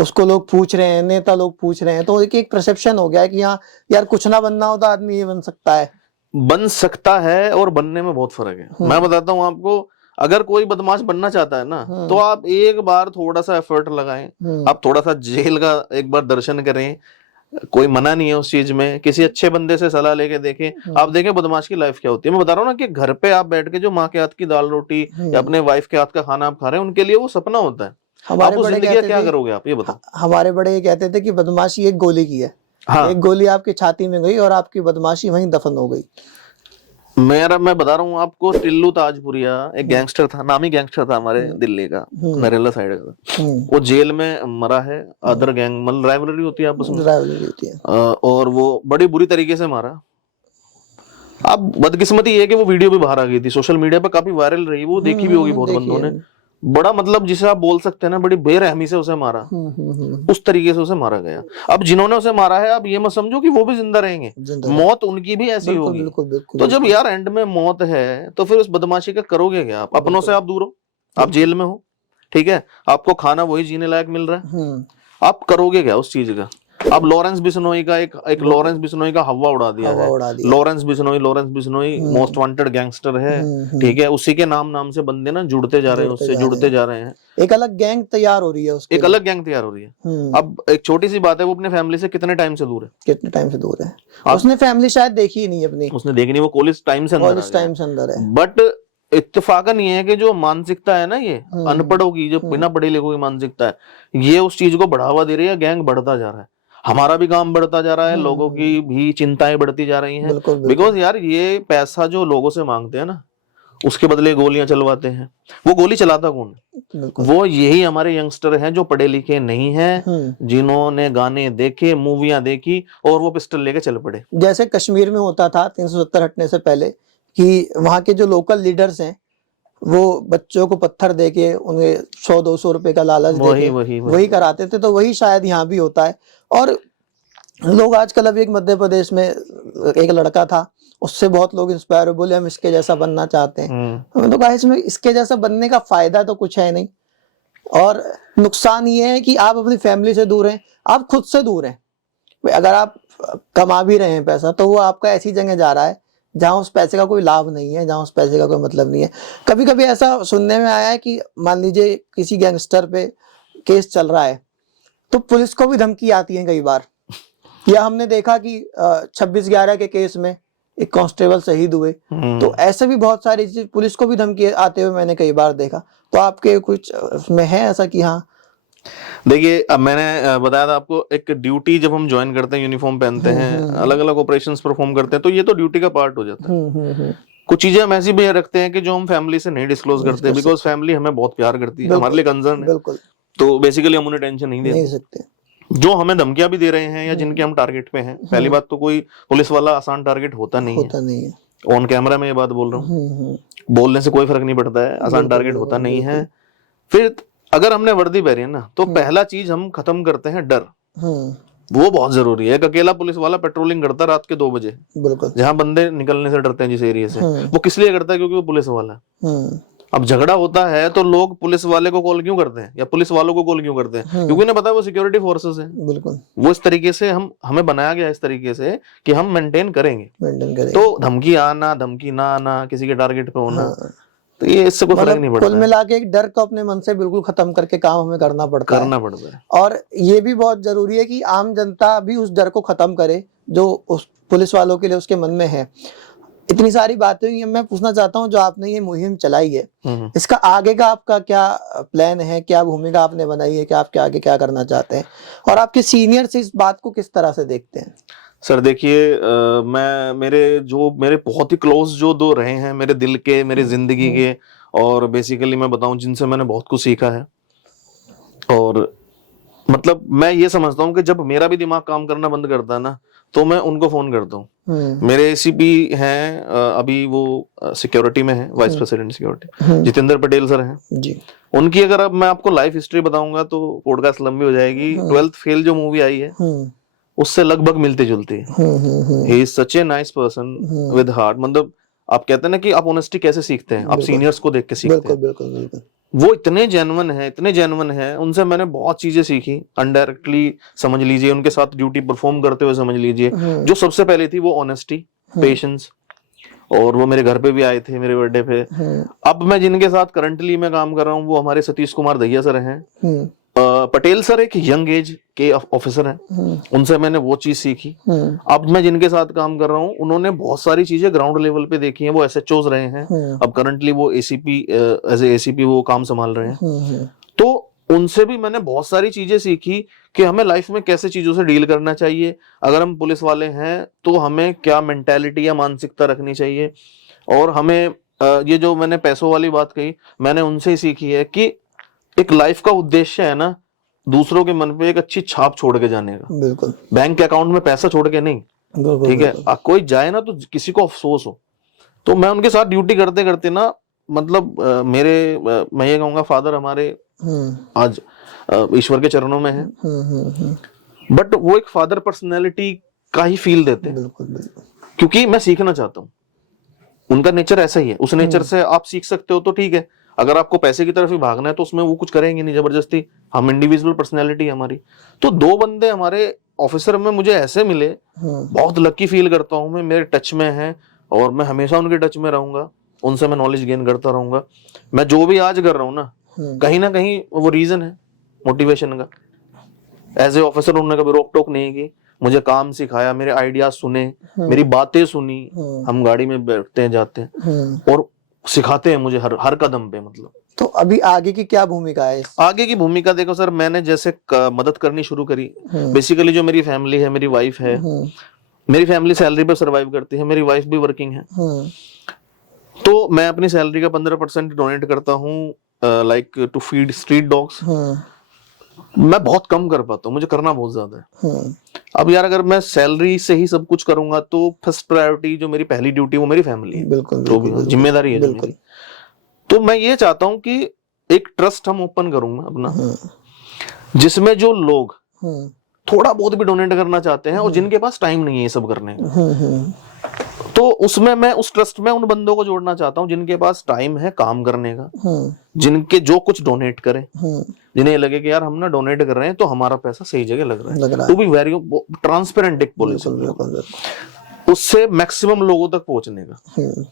उसको लोग पूछ रहे हैं, नेता लोग पूछ रहे हैं, तो एक परसेप्शन हो गया है कि हाँ यार कुछ ना बनना हो तो आदमी ये बन सकता है और बनने में बहुत फर्क है। मैं बताता हूँ आपको, अगर कोई बदमाश बनना चाहता है ना, तो आप एक बार थोड़ा सा एफर्ट लगाएं, आप थोड़ा सा जेल का एक बार दर्शन करें, कोई मना नहीं है उस चीज में। किसी अच्छे बंदे से सलाह लेके देखें, आप देखें बदमाश की लाइफ क्या होती है। मैं बता रहा हूँ ना कि घर पे आप बैठ के जो माँ के हाथ की दाल रोटी या अपने वाइफ के हाथ का खाना आप खा रहे हैं, उनके लिए वो सपना होता है। हमारे आप उस बड़े जिंदगी क्या करोगे आप, ये बताओ। हमारे बड़े ये कहते थे कि बदमाशी एक गोली की है। हाँ। एक गोली आपकी छाती में गई और आपकी बदमाशी वहीं दफन हो गई। मैं बता रहा हूँ आपको, टिल्लू ताजपुरिया एक गैंगस्टर था, नामी गैंगस्टर था हमारे दिल्ली का, नरेला साइड का। वो जेल में मरा है, अदर गैंग मतलब राइवलरी होती है आपस में, राइवलरी होती है, और वो बड़ी बुरी तरीके से मारा। अब बदकिस्मती ये है कि वो वीडियो भी बाहर आ गई थी, सोशल मीडिया पर काफी वायरल रही, वो देखी भी होगी बहुत बंदों ने। बड़ा मतलब जिसे आप बोल सकते हैं ना, बड़ी बेरहमी से उसे मारा, उस तरीके से उसे मारा गया। अब जिन्होंने उसे मारा है, अब ये मत समझो कि वो भी जिंदा रहेंगे, मौत उनकी भी ऐसी होगी। तो जब यार एंड में मौत है, तो फिर उस बदमाशी का करोगे क्या आप? अपनों से आप दूर हो, आप जेल में हो, ठीक है, आपको खाना वही जीने लायक मिल रहा है, आप करोगे क्या उस चीज का? अब लॉरेंस बिश्नोई का एक लॉरेंस बिश्नोई का हवा उड़ा दिया है। Lawrence Bishnoi most wanted gangster है, ठीक है, उसी के नाम से बंदे ना जुड़ते जा रहे हैं, उससे जुड़ते जा रहे हैं। एक अलग गैंग तैयार हो रही है उसके, एक अलग गैंग तैयार हो रही है। अब एक छोटी सी बात है, वो अपने फैमिली से कितने टाइम से दूर है? कितने टाइम से दूर है? उसने फैमिली शायद देखी ही नहीं अपनी, उसने देखी नहीं, वो कॉलेज टाइम से अंदर है। बट इत्तेफाकन ये है कि जो मानसिकता है ना, ये अनपढ़ों की, जो बिना पढ़े लिखों की मानसिकता है, ये उस चीज को बढ़ावा दे रही है। गैंग बढ़ता जा रहा है, हमारा भी काम बढ़ता जा रहा है, लोगों की भी चिंताएं बढ़ती जा रही हैं। बिकॉज यार ये पैसा जो लोगों से मांगते हैं ना, उसके बदले गोलियां चलवाते हैं। वो गोली चलाता कौन है? वो यही हमारे यंगस्टर हैं जो पढ़े लिखे नहीं हैं, जिन्होंने गाने देखे, मूवियां देखी और वो पिस्टल लेके चल पड़े। जैसे कश्मीर में होता था 370 हटने से पहले, कि वहां के जो लोकल लीडर्स हैं वो बच्चों को पत्थर देके उन्हें 100-200 रुपए का लालच देके वही कराते थे। तो वही शायद यहाँ भी होता है। और लोग आजकल, अभी एक मध्य प्रदेश में एक लड़का था, उससे बहुत लोग इंस्पायर हो, बोले हम इसके जैसा बनना चाहते हैं। तो कहा इसमें इसके जैसा बनने का फायदा तो कुछ है नहीं, और नुकसान ये है कि आप अपनी फैमिली से दूर हैं, आप खुद से दूर हैं। अगर आप कमा भी रहे हैं पैसा तो वो आपका ऐसी जगह जा रहा है जहां उस पैसे का कोई लाभ नहीं है, जहां उस पैसे का कोई मतलब नहीं है। कभी कभी ऐसा सुनने में आया है कि मान लीजिए किसी गैंगस्टर पे केस चल रहा है तो पुलिस को भी धमकी आती है कई बार, या हमने देखा कि 26/11 के केस में एक कांस्टेबल शहीद हुए, तो ऐसे भी बहुत सारी चीज पुलिस को भी धमकी आते हुए मैंने कई बार देखा। तो आपके कुछ में है ऐसा कि हाँ? देखिए, अब मैंने बताया था आपको, एक ड्यूटी जब हम ज्वाइन करते हैं, यूनिफॉर्म पहनते हैं, अलग अलग ऑपरेशंस परफॉर्म करते हैं, तो ये तो ड्यूटी का पार्ट हो जाता है। कुछ चीजें हम ऐसी भी रखते हैं कि जो हम फैमिली से नहीं डिस्क्लोज करते, बिकॉज फैमिली हमें बहुत प्यार करती है, हमारे लिए कंसर्न है, तो बेसिकली हम उन्हें टेंशन नहीं दे सकते। जो हमें धमकियां भी दे रहे हैं या जिनके हम टारगेट पे हैं, पहली बात तो कोई पुलिस वाला आसान टारगेट होता नहीं है। ऑन कैमरा में ये बात बोल रहा हूँ, बोलने से कोई फर्क नहीं पड़ता है, आसान टारगेट होता नहीं है। फिर अगर हमने वर्दी पहनी है ना, तो पहला चीज हम खत्म करते हैं डर, वो बहुत जरूरी है। एक अकेला पुलिस वाला पेट्रोलिंग करता है रात के 2 बजे, जहां बंदे निकलने से डरते हैं जिस एरिया से, वो किस लिए करता है? क्योंकि वो पुलिस वाला है। अब झगड़ा होता है तो लोग पुलिस वाले को कॉल क्यों करते हैं या पुलिस वालों को कॉल क्यों करते हैं? क्योंकि उन्हें पता है वो सिक्योरिटी फोर्सेस हैं। बिल्कुल, वो इस तरीके से हमें बनाया गया इस तरीके से कि हम मेंटेन करेंगे। तो धमकी आना, धमकी ना आना, किसी के टारगेट पे होना, तो ये इससे कोई फर्क नहीं पड़ता। कुल मिला के एक डर को अपने मन से बिल्कुल खत्म करके काम हमें करना पड़ता है। और ये भी बहुत जरूरी है कि आम जनता भी उस डर को खत्म करे जो उस पुलिस वालों के लिए उसके मन में है। इतनी सारी बातें हुई, मैं पूछना चाहता हूँ, जो आपने ये मुहिम चलाई है, इसका आगे का आपका क्या प्लान है, क्या भूमिका आपने बनाई है, कि आप आगे क्या करना चाहते हैं, और आपके सीनियर्स इस बात को किस तरह से देखते हैं? सर देखिए, मैं मेरे बहुत ही क्लोज जो 2 रहे हैं, मेरे दिल के, मेरे जिंदगी के, और बेसिकली मैं बताऊं जिनसे मैंने बहुत कुछ सीखा है, और मतलब मैं ये समझता हूँ कि जब मेरा भी दिमाग काम करना बंद करता है ना, तो मैं उनको फोन करता हूँ। मेरे एसीपी हैं, अभी वो सिक्योरिटी में है, vice president security, Jitendra Patel sir हैं जी। उनकी अगर अब मैं आपको लाइफ हिस्ट्री बताऊंगा तो पॉडकास्ट लंबी हो जाएगी। 12th फेल जो मूवी आई है उससे लगभग मिलती जुलती है। He is such a nice person with heart. मतलब आप कहते हैं ना कि आप ऑनेस्टी कैसे सीखते हैं, आप सीनियर्स को देख के सीखते हैं। बिल्कुल। वो इतने जेन्युइन है, उनसे मैंने बहुत चीजें सीखी। अनडायरेक्टली समझ लीजिए, उनके साथ ड्यूटी परफॉर्म करते हुए समझ लीजिए। जो सबसे पहले थी वो ऑनेस्टी, पेशेंस, और वो मेरे घर पे भी आए थे मेरे बर्थडे पे। अब मैं जिनके साथ करंटली मैं काम कर रहा हूँ वो हमारे सतीश कुमार दहिया सर हैं। पटेल सर एक यंग एज के ऑफिसर हैं, उनसे मैंने वो चीज सीखी। अब मैं जिनके साथ काम कर रहा हूँ उन्होंने बहुत सारी चीजें ग्राउंड लेवल पे देखी हैं। वो एसएचओज रहे हैं, अब करंटली वो एसीपी एज ए एसीपी वो काम संभाल रहे हैं। तो उनसे भी मैंने बहुत सारी चीजें सीखी कि हमें लाइफ में कैसे चीजों से डील करना चाहिए। अगर हम पुलिस वाले हैं तो हमें क्या मेंटालिटी या मानसिकता रखनी चाहिए। और हमें ये जो मैंने पैसों वाली बात कही, मैंने उनसे ही सीखी है कि एक लाइफ का उद्देश्य है ना दूसरों के मन पे एक अच्छी छाप छोड़ के जाने का। बिल्कुल, बैंक अकाउंट में पैसा छोड़ के नहीं, ठीक है। कोई जाए ना तो किसी को अफसोस हो। तो मैं उनके साथ ड्यूटी करते करते ना, मतलब मैं ये कहूंगा फादर हमारे आज ईश्वर के चरणों में है, बट वो एक फादर पर्सनैलिटी का ही फील देते हैं। क्योंकि मैं सीखना चाहता हूँ, उनका नेचर ऐसा ही है। उस नेचर से आप सीख सकते हो तो ठीक है। अगर आपको पैसे की तरफ ही भागना है तो उसमें वो कुछ करेंगे नहीं जबरदस्ती। हम इंडिविजुअल पर्सनैलिटी है हमारी। तो 2 बंदे हमारे ऑफिसर में मुझे ऐसे मिले, बहुत लकी फील करता हूँ मैं, मेरे टच में है और मैं हमेशा उनके टच में रहूंगा। उनसे मैं नॉलेज गेन करता रहूंगा। मैं जो भी आज कर रहा हूँ ना कहीं वो रीजन है मोटिवेशन का। एज ए ऑफिसर उन्होंने कभी रोक टोक नहीं की, मुझे काम सिखाया, मेरे आइडियाज सुने, मेरी बातें सुनी। हम गाड़ी में बैठते हैं, जाते हैं और सिखाते हैं मुझे हर कदम पे। मतलब तो अभी आगे की क्या भूमिका है? आगे की भूमिका देखो सर, मैंने जैसे मदद करनी शुरू करी, बेसिकली जो मेरी फैमिली है, मेरी वाइफ है, मेरी फैमिली सैलरी पर सर्वाइव करती है, मेरी वाइफ भी वर्किंग है। तो मैं अपनी सैलरी का 15% डोनेट करता हूँ like to feed street dogs. मैं बहुत कम कर पाता हूँ, मुझे करना बहुत ज्यादा है। अब यार अगर मैं सैलरी से ही सब कुछ करूंगा तो फर्स्ट प्रायोरिटी जो मेरी पहली ड्यूटी वो मेरी फैमिली है। बिल्कुल, तो जिम्मेदारी है मेरी। तो मैं ये चाहता हूँ कि एक ट्रस्ट हम ओपन करूंगा अपना, जिसमें जो लोग थोड़ा बहुत भी डोनेट करना चाहते हैं और जिनके पास टाइम नहीं है ये सब करने का, तो उसमें मैं उस ट्रस्ट में उन बंदों को जोड़ना चाहता हूँ जिनके पास टाइम है काम करने का, जिनके जो कुछ डोनेट करें, जिन्हें लगे कि यार हम ना डोनेट कर रहे हैं तो हमारा पैसा सही जगह लग रहा है, टू बी वेरी ट्रांसपेरेंट एक पॉलिसी, उससे मैक्सिमम लोगों तक पहुंचने का।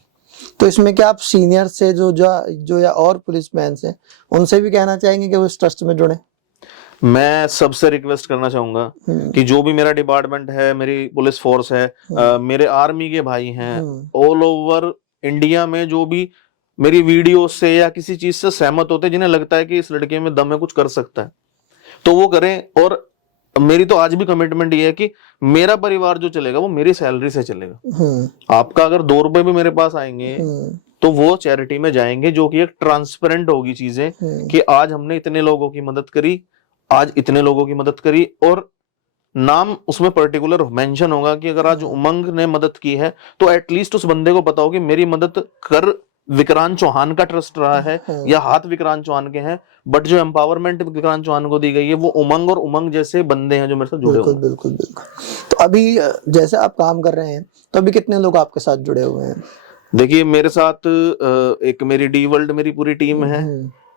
तो इसमें क्या आप सीनियर से जो या और पुलिसमैन से उनसे भी कहना चाहेंगे कि वो इस ट्रस्ट में जुड़े? मैं सबसे रिक्वेस्ट करना चाहूंगा कि जो भी मेरा डिपार्टमेंट है, मेरी पुलिस फोर्स है, मेरे आर्मी के भाई हैं, ऑल ओवर इंडिया में जो भी मेरी वीडियो से या किसी चीज से सहमत होते हैं, जिन्हें लगता है कि इस लड़के में दम है, कुछ कर सकता है, तो वो करें। और मेरी तो आज भी कमिटमेंट ये है कि मेरा परिवार जो चलेगा वो मेरी सैलरी से चलेगा। आपका अगर 2 रुपए भी मेरे पास आएंगे तो वो चैरिटी में जाएंगे, जो कि एक ट्रांसपेरेंट होगी चीजें कि आज हमने इतने लोगों की मदद करी, आज इतने लोगों की मदद करी, और नाम उसमें पर्टिकुलर मेंशन होगा कि अगर आज उमंग ने मदद की है तो एटलीस्ट उस बंदे को पता हो कि मेरी मदद कर विक्रांत चौहान का ट्रस्ट रहा है या हाथ विक्रांत चौहान के हैं, बट जो एम्पावरमेंट विक्रांत चौहान को दी गई है वो उमंग और उमंग जैसे बंदे हैं जो मेरे साथ जुड़े हुए हैं। बिल्कुल बिल्कुल। तो अभी जैसे आप काम कर रहे हैं तो अभी कितने लोग आपके साथ जुड़े हुए हैं? देखिए मेरे साथ एक मेरी डी वर्ल्ड मेरी पूरी टीम है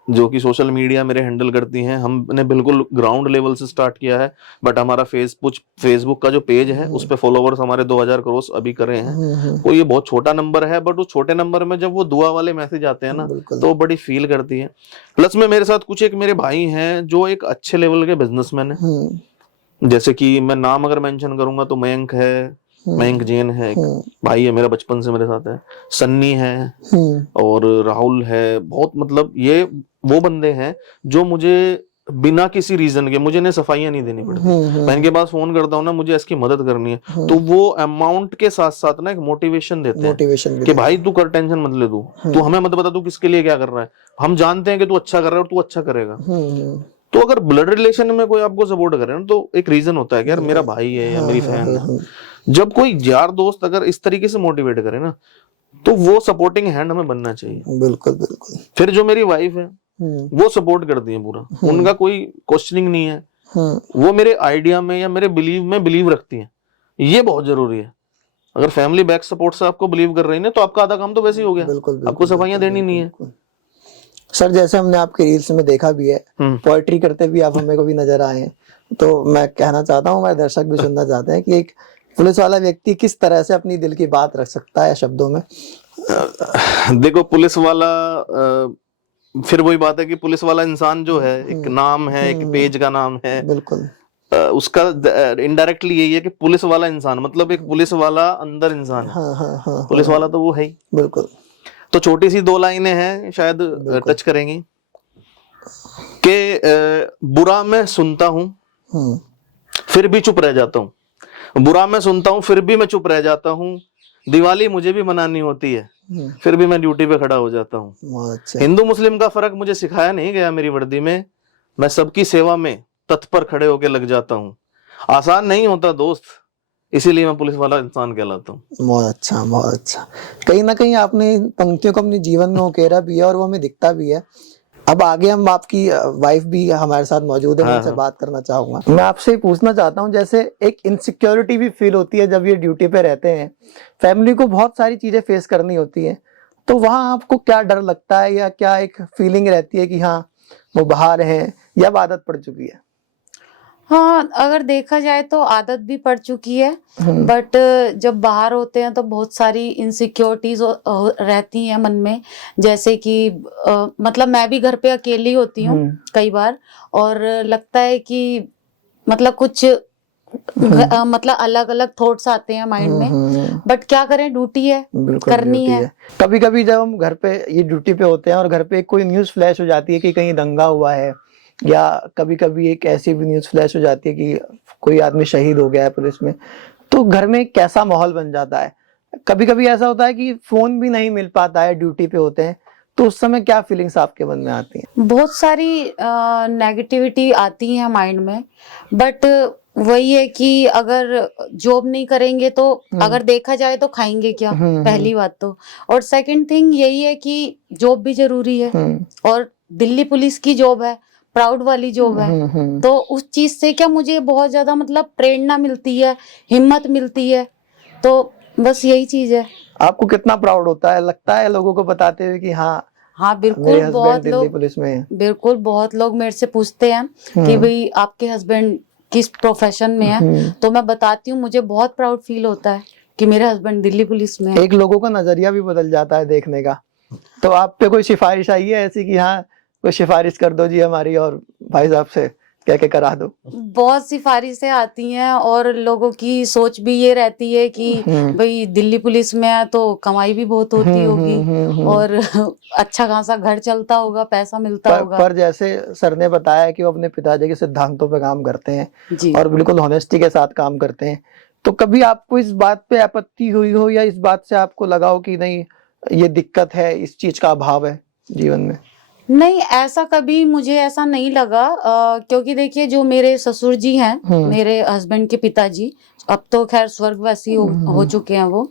जो कि सोशल मीडिया मेरे हैंडल करती हैं। हमने बिल्कुल ग्राउंड लेवल से स्टार्ट किया है, बट हमारा फेसबुक का जो पेज है उस पे फॉलोवर्स हमारे 2000 क्रॉस अभी करे हैं। तो ये बहुत छोटा नंबर है, बट उस छोटे नंबर में जब वो दुआ वाले मैसेज आते हैं ना तो वो बड़ी फील करती है। प्लस में मेरे साथ कुछ एक मेरे भाई हैं जो एक अच्छे लेवल के बिजनेसमैन है, जैसे कि मैं नाम अगर मेंशन करूंगा तो मयंक है, मयंक जैन है, एक भाई है मेरा बचपन से मेरे साथ है, सन्नी है और राहुल है। बहुत मतलब ये वो बंदे हैं जो मुझे बिना किसी रीजन के, मुझे इन्हें सफाइयां नहीं देनी पड़ती, मैं इनके पास फोन करता हूँ ना, मुझे इसकी मदद करनी है तो वो अमाउंट के साथ साथ ना एक मोटिवेशन देते हैं कि भाई तू कर, टेंशन मत ले, तू हमें मत बता तू किसके लिए क्या कर रहा है, हम जानते हैं कि तू अच्छा कर रहा है और तू अच्छा करेगा। तो अगर ब्लड रिलेशन में कोई आपको सपोर्ट करे ना तो एक रीजन होता है कि यार मेरा भाई है या मेरी बहन है। जब कोई यार दोस्त अगर इस तरीके से मोटिवेट करे ना तो वो सपोर्टिंग हैंड हमें बनना चाहिए। बिल्कुल बिल्कुल। फिर जो मेरी वाइफ है वो सपोर्ट करती है पूरा, उनका कोई क्वेश्चनिंग नहीं है, वो मेरे आइडिया में या मेरे बिलीव में बिलीव रखती है, ये बहुत जरूरी है। अगर फैमिली बैक सपोर्ट से आपको बिलीव कर रही है तो आपका आधा काम तो वैसे ही हो गया, आपको सफाइयां देनी नहीं है। सर जैसे हमने आपके रील्स में देखा भी है, पोएट्री करते भी आप हमें को भी नजर आए हैं, तो मैं कहना चाहता हूँ, हमारे दर्शक भी सुनना चाहते हैं कि एक पुलिस वाला व्यक्ति किस तरह से अपनी दिल की बात रख सकता है शब्दों में? देखो पुलिस वाला फिर वही बात है कि पुलिस वाला इंसान जो है एक नाम है, एक पेज का नाम है, बिल्कुल उसका इनडायरेक्टली यही है कि पुलिस वाला इंसान मतलब एक पुलिस वाला अंदर इंसान है। हाँ, पुलिस वाला तो वो है ही। बिल्कुल। तो छोटी सी 2 लाइनें हैं, शायद टच करेंगी कि बुरा मैं सुनता हूं फिर भी चुप रह जाता हूं, बुरा मैं सुनता हूं फिर भी मैं चुप रह जाता हूं, दिवाली मुझे भी मनानी होती है फिर भी मैं ड्यूटी पे खड़ा हो जाता हूँ। हिंदू मुस्लिम का फर्क मुझे सिखाया नहीं गया मेरी वर्दी में, मैं सबकी सेवा में तत्पर खड़े होके लग जाता हूँ। आसान नहीं होता दोस्त, इसीलिए मैं पुलिस वाला इंसान कहलाता हूँ। बहुत अच्छा, बहुत अच्छा। कहीं ना कहीं आपने पंक्तियों को अपने जीवन में उकेरा भी है और वो हमें दिखता भी है। अब आगे हम, आपकी वाइफ भी हमारे साथ मौजूद है, मैं उनसे बात करना चाहूंगा। मैं आपसे पूछना चाहता हूं, जैसे एक इनसिक्योरिटी भी फील होती है जब ये ड्यूटी पे रहते हैं, फैमिली को बहुत सारी चीजें फेस करनी होती है, तो वहां आपको क्या डर लगता है या क्या एक फीलिंग रहती है कि हाँ वो बाहर हैं या आदत पड़ चुकी है? हाँ, अगर देखा जाए तो आदत भी पड़ चुकी है, बट जब बाहर होते हैं तो बहुत सारी इनसिक्योरिटीज रहती हैं मन में, जैसे कि मतलब मैं भी घर पे अकेली होती हूँ कई बार, और लगता है कि मतलब कुछ मतलब अलग अलग थॉट्स आते हैं माइंड में, बट क्या करें, ड्यूटी है, करनी है। कभी कभी जब हम घर पे ये ड्यूटी पे होते हैं और घर पे कोई न्यूज फ्लैश हो जाती है कि कहीं दंगा हुआ है, या कभी कभी एक ऐसी भी न्यूज फ्लैश हो जाती है कि कोई आदमी शहीद हो गया है पुलिस में, तो घर में कैसा माहौल बन जाता है। कभी कभी ऐसा होता है कि फोन भी नहीं मिल पाता है, ड्यूटी पे होते हैं, तो उस समय क्या फीलिंग्स आपके मन में आती हैं? बहुत सारी नेगेटिविटी आती है माइंड में, बट वही है कि अगर जॉब नहीं करेंगे तो अगर देखा जाए तो खाएंगे क्या, पहली बात तो, और सेकंड थिंग यही है कि जॉब भी जरूरी है, और दिल्ली पुलिस की जॉब है, प्राउड वाली जॉब है, तो उस चीज से क्या मुझे बहुत ज्यादा मतलब प्रेरणा मिलती है, हिम्मत मिलती है। तो बस यही चीज है। आपको कितना प्राउड होता है, लगता है लोगों को बताते हुए कि हाँ हाँ मेरे बिल्कुल, हस्बैंड बहुत दिल्ली लोग, पुलिस में है? बिल्कुल बहुत लोग मेरे से पूछते हैं कि भाई आपके हस्बैंड किस प्रोफेशन में है, तो मैं बताती हूँ मुझे बहुत प्राउड फील होता है कि मेरे हस्बैंड दिल्ली पुलिस में है। एक लोगों का नजरिया भी बदल जाता है देखने का। तो आप पे कोई सिफारिश आई है ऐसी कि हाँ कोई सिफारिश कर दो जी हमारी, और भाई साहब से कह के करा दो? बहुत सिफारिशें आती हैं और लोगों की सोच भी ये रहती है कि भाई दिल्ली पुलिस में है तो कमाई भी बहुत होती होगी और अच्छा खासा घर चलता होगा, पैसा मिलता होगा। पर जैसे सर ने बताया कि वो अपने पिताजी के सिद्धांतों पे काम करते हैं जी। और बिल्कुल होनेस्टी के साथ काम करते हैं, तो कभी आपको इस बात पे आपत्ति हुई हो या इस बात से आपको लगा हो कि नहीं ये दिक्कत है, इस चीज का अभाव है जीवन में? नहीं, ऐसा कभी मुझे ऐसा नहीं लगा, क्योंकि देखिए जो मेरे ससुर जी हैं, मेरे हस्बैंड के पिताजी, अब तो खैर स्वर्गवासी हो चुके हैं वो,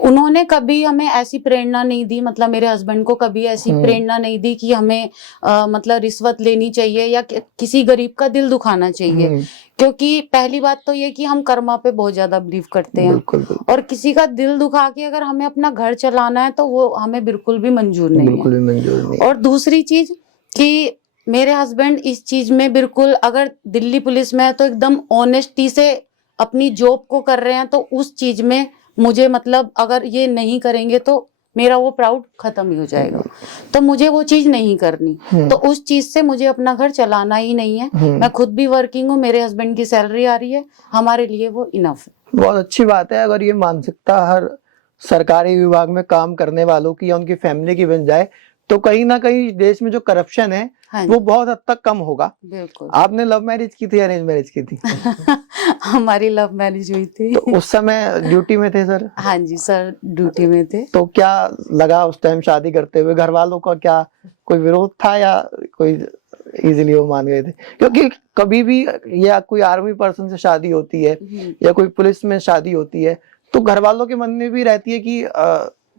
उन्होंने कभी हमें ऐसी प्रेरणा नहीं दी, मतलब मेरे हस्बैंड को कभी ऐसी प्रेरणा नहीं दी कि हमें मतलब रिश्वत लेनी चाहिए या किसी गरीब का दिल दुखाना चाहिए। क्योंकि पहली बात तो ये कि हम कर्मा पे बहुत ज्यादा बिलीव करते हैं, बिल्कुल बिल्कुल और किसी का दिल दुखा के अगर हमें अपना घर चलाना है तो वो हमें बिल्कुल भी मंजूर नहीं है। बिल्कुल भी मंजूर नहीं। और दूसरी चीज कि मेरे हस्बैंड इस चीज में बिल्कुल, अगर दिल्ली पुलिस में है तो एकदम ऑनेस्टी से अपनी जॉब को कर रहे हैं, तो उस चीज में मुझे मतलब अगर ये नहीं करेंगे तो मेरा वो प्राउड खत्म ही हो जाएगा, तो मुझे वो चीज नहीं करनी। तो उस चीज से मुझे अपना घर चलाना ही नहीं है। मैं खुद भी वर्किंग हूँ, मेरे हस्बैंड की सैलरी आ रही है, हमारे लिए वो इनफ है। बहुत अच्छी बात है अगर ये मानसिकता हर सरकारी विभाग में काम करने वालों की या उनकी फैमिली की बन जाए, तो कहीं ना कहीं देश में जो करप्शन है वो बहुत हद तक कम होगा। बिल्कुल। आपने लव मैरिज की थी या अरेंज मैरिज की थी? हमारी लव मैरिज हुई थी। तो उस समय ड्यूटी में थे सर? हाँ जी सर, ड्यूटी में थे। तो क्या लगा उस टाइम शादी करते हुए? घर वालों का क्या कोई विरोध था या कोई इजीली वो मान गए थे? क्योंकि कभी भी या कोई आर्मी पर्सन से शादी होती है या कोई पुलिस में शादी होती है तो घर वालों के मन में भी रहती है कि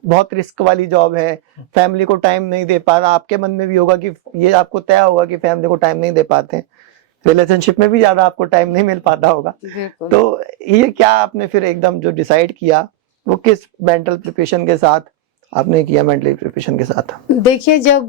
बहुत रिस्क वाली जॉब है, फैमिली को टाइम नहीं दे पा रहा। आपके मन में भी होगा कि ये आपको तय होगा कि फैमिली को टाइम नहीं दे पाते हैं, रिलेशनशिप में भी ज्यादा आपको टाइम नहीं मिल पाता होगा। तो ये क्या आपने फिर एकदम जो डिसाइड किया वो किस मेंटल प्रिपरेशन के साथ आपने किया? मेंटली प्रिपरेशन के साथ देखिए, जब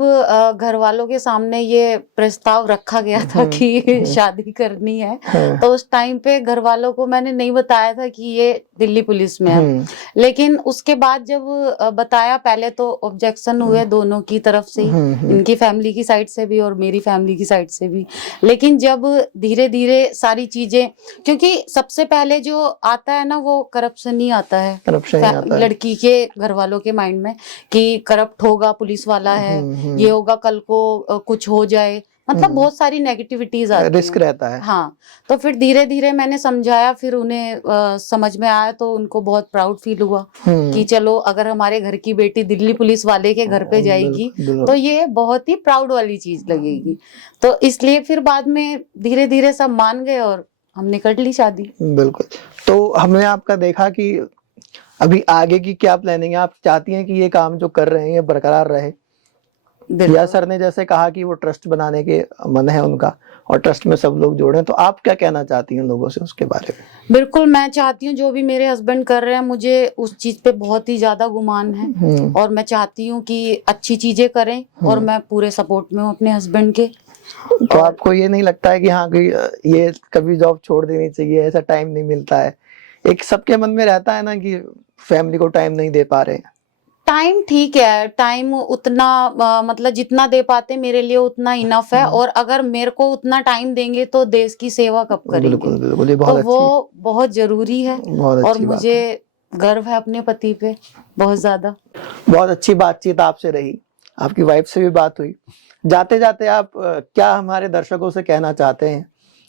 घर वालों के सामने ये प्रस्ताव रखा गया था कि शादी करनी है, तो उस टाइम पे घर वालों को मैंने नहीं बताया था कि ये दिल्ली पुलिस में है। लेकिन उसके बाद जब बताया, पहले तो ऑब्जेक्शन हुए दोनों की तरफ से ही, इनकी फैमिली की साइड से भी और मेरी फैमिली की साइड से भी। लेकिन जब धीरे धीरे सारी चीजें, क्योंकि सबसे पहले जो आता है ना वो करप्शन ही आता है, लड़की के घर वालों के माइंड में कि करप्ट होगा, पुलिस वाला है, ये होगा, कल को कुछ हो जाए, मतलब बहुत सारी नेगेटिविटीज आती हैं, रिस्क रहता है। हाँ, तो फिर धीरे धीरे मैंने समझाया, फिर उन्हें समझ में आया, तो उनको बहुत प्राउड फील हुआ कि चलो अगर हमारे घर की बेटी दिल्ली पुलिस वाले के घर पे जाएगी तो ये बहुत ही प्राउड वाली चीज लगेगी। तो इसलिए फिर बाद में धीरे धीरे सब मान गए और हमने कर ली शादी। बिल्कुल। तो हमने आपका देखा कि अभी आगे की क्या प्लानिंग है? आप चाहती हैं कि ये काम जो कर रहे हैं ये बरकरार रहे, या सर ने जैसे कहा कि वो ट्रस्ट बनाने के मन है उनका और ट्रस्ट में सब लोग जोड़े, तो आप क्या कहना चाहती हैं लोगों से उसके बारे में? बिल्कुल, मैं चाहती हूँ जो भी मेरे हस्बैंड कर रहे हैं, मुझे उस चीज पे बहुत ही ज्यादा गुमान है और मैं चाहती हूँ कि अच्छी चीजें करें और मैं पूरे सपोर्ट में हूँ अपने हस्बैंड के। तो आपको ये नहीं लगता है कि हाँ कोई ये कभी जॉब छोड़ देनी चाहिए, ऐसा टाइम नहीं मिलता है? एक सबके मन में रहता है ना कि फैमिली को टाइम नहीं दे पा रहे। टाइम ठीक है, टाइम उतना मतलब जितना दे पाते मेरे लिए उतना इनफ है, और अगर मेरे को उतना टाइम देंगे तो देश की सेवा कब करेंगे? बिल्कुल बिल्कुल, ये बहुत तो वो बहुत जरूरी है और मुझे गर्व है अपने पति पे बहुत ज्यादा। बहुत अच्छी बातचीत आपसे रही, आपकी वाइफ से भी बात हुई। जाते जाते आप क्या हमारे दर्शकों से कहना चाहते हैं?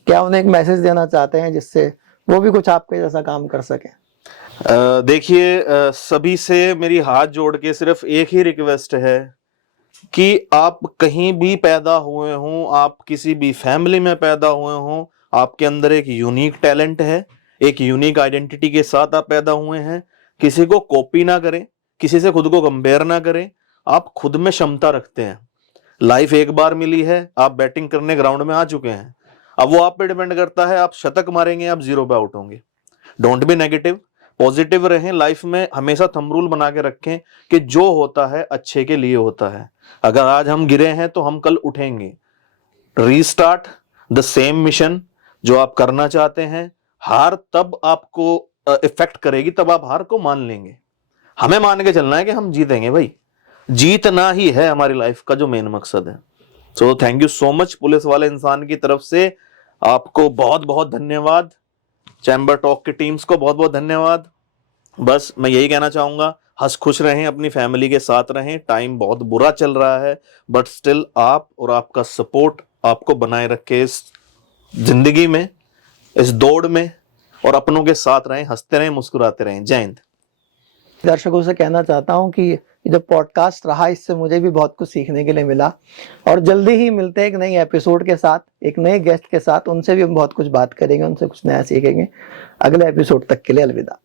क्या उन्हें एक मैसेज देना चाहते हैं जिससे वो भी कुछ आपके जैसा काम कर सके? देखिए, सभी से मेरी हाथ जोड़ के सिर्फ एक ही रिक्वेस्ट है कि आप कहीं भी पैदा हुए हों, आप किसी भी फैमिली में पैदा हुए हों, आपके अंदर एक यूनिक टैलेंट है, एक यूनिक आइडेंटिटी के साथ आप पैदा हुए हैं। किसी को कॉपी ना करें, किसी से खुद को कंपेयर ना करें। आप खुद में क्षमता रखते हैं, लाइफ एक बार मिली है, आप बैटिंग करने ग्राउंड में आ चुके हैं, अब वो आप पे डिपेंड करता है, आप शतक मारेंगे, आप जीरो पे आउट होंगे। डोंट बी नेगेटिव, पॉजिटिव रहें लाइफ में, हमेशा थंब रूल बना के रखें कि जो होता है अच्छे के लिए होता है। अगर आज हम गिरे हैं तो हम कल उठेंगे। रीस्टार्ट द सेम मिशन जो आप करना चाहते हैं। हार तब आपको इफेक्ट करेगी, तब आप हार को मान लेंगे। हमें मान के चलना है कि हम जीतेंगे भाई, जीतना ही है हमारी लाइफ का जो मेन मकसद है। So thank you so much police वाले इंसान की तरफ से, आपको बहुत बहुत धन्यवाद। चैम्बर टॉक की टीम्स को बहुत बहुत धन्यवाद। बस मैं यही कहना चाहूंगा, हंस खुश रहें, अपनी फैमिली के साथ रहें। टाइम बहुत बुरा चल रहा है, बट स्टिल आप और आपका सपोर्ट आपको बनाए रखे इस जिंदगी में, इस दौड़ में, और अपनों के साथ रहें, हंसते रहें, मुस्कुराते रहें। जय हिंद। दर्शकों से कहना चाहता हूं कि ये जो पॉडकास्ट रहा, इससे मुझे भी बहुत कुछ सीखने के लिए मिला, और जल्दी ही मिलते हैं एक नई एपिसोड के साथ, एक नए गेस्ट के साथ। उनसे भी हम बहुत कुछ बात करेंगे, उनसे कुछ नया सीखेंगे। अगले एपिसोड तक के लिए अलविदा।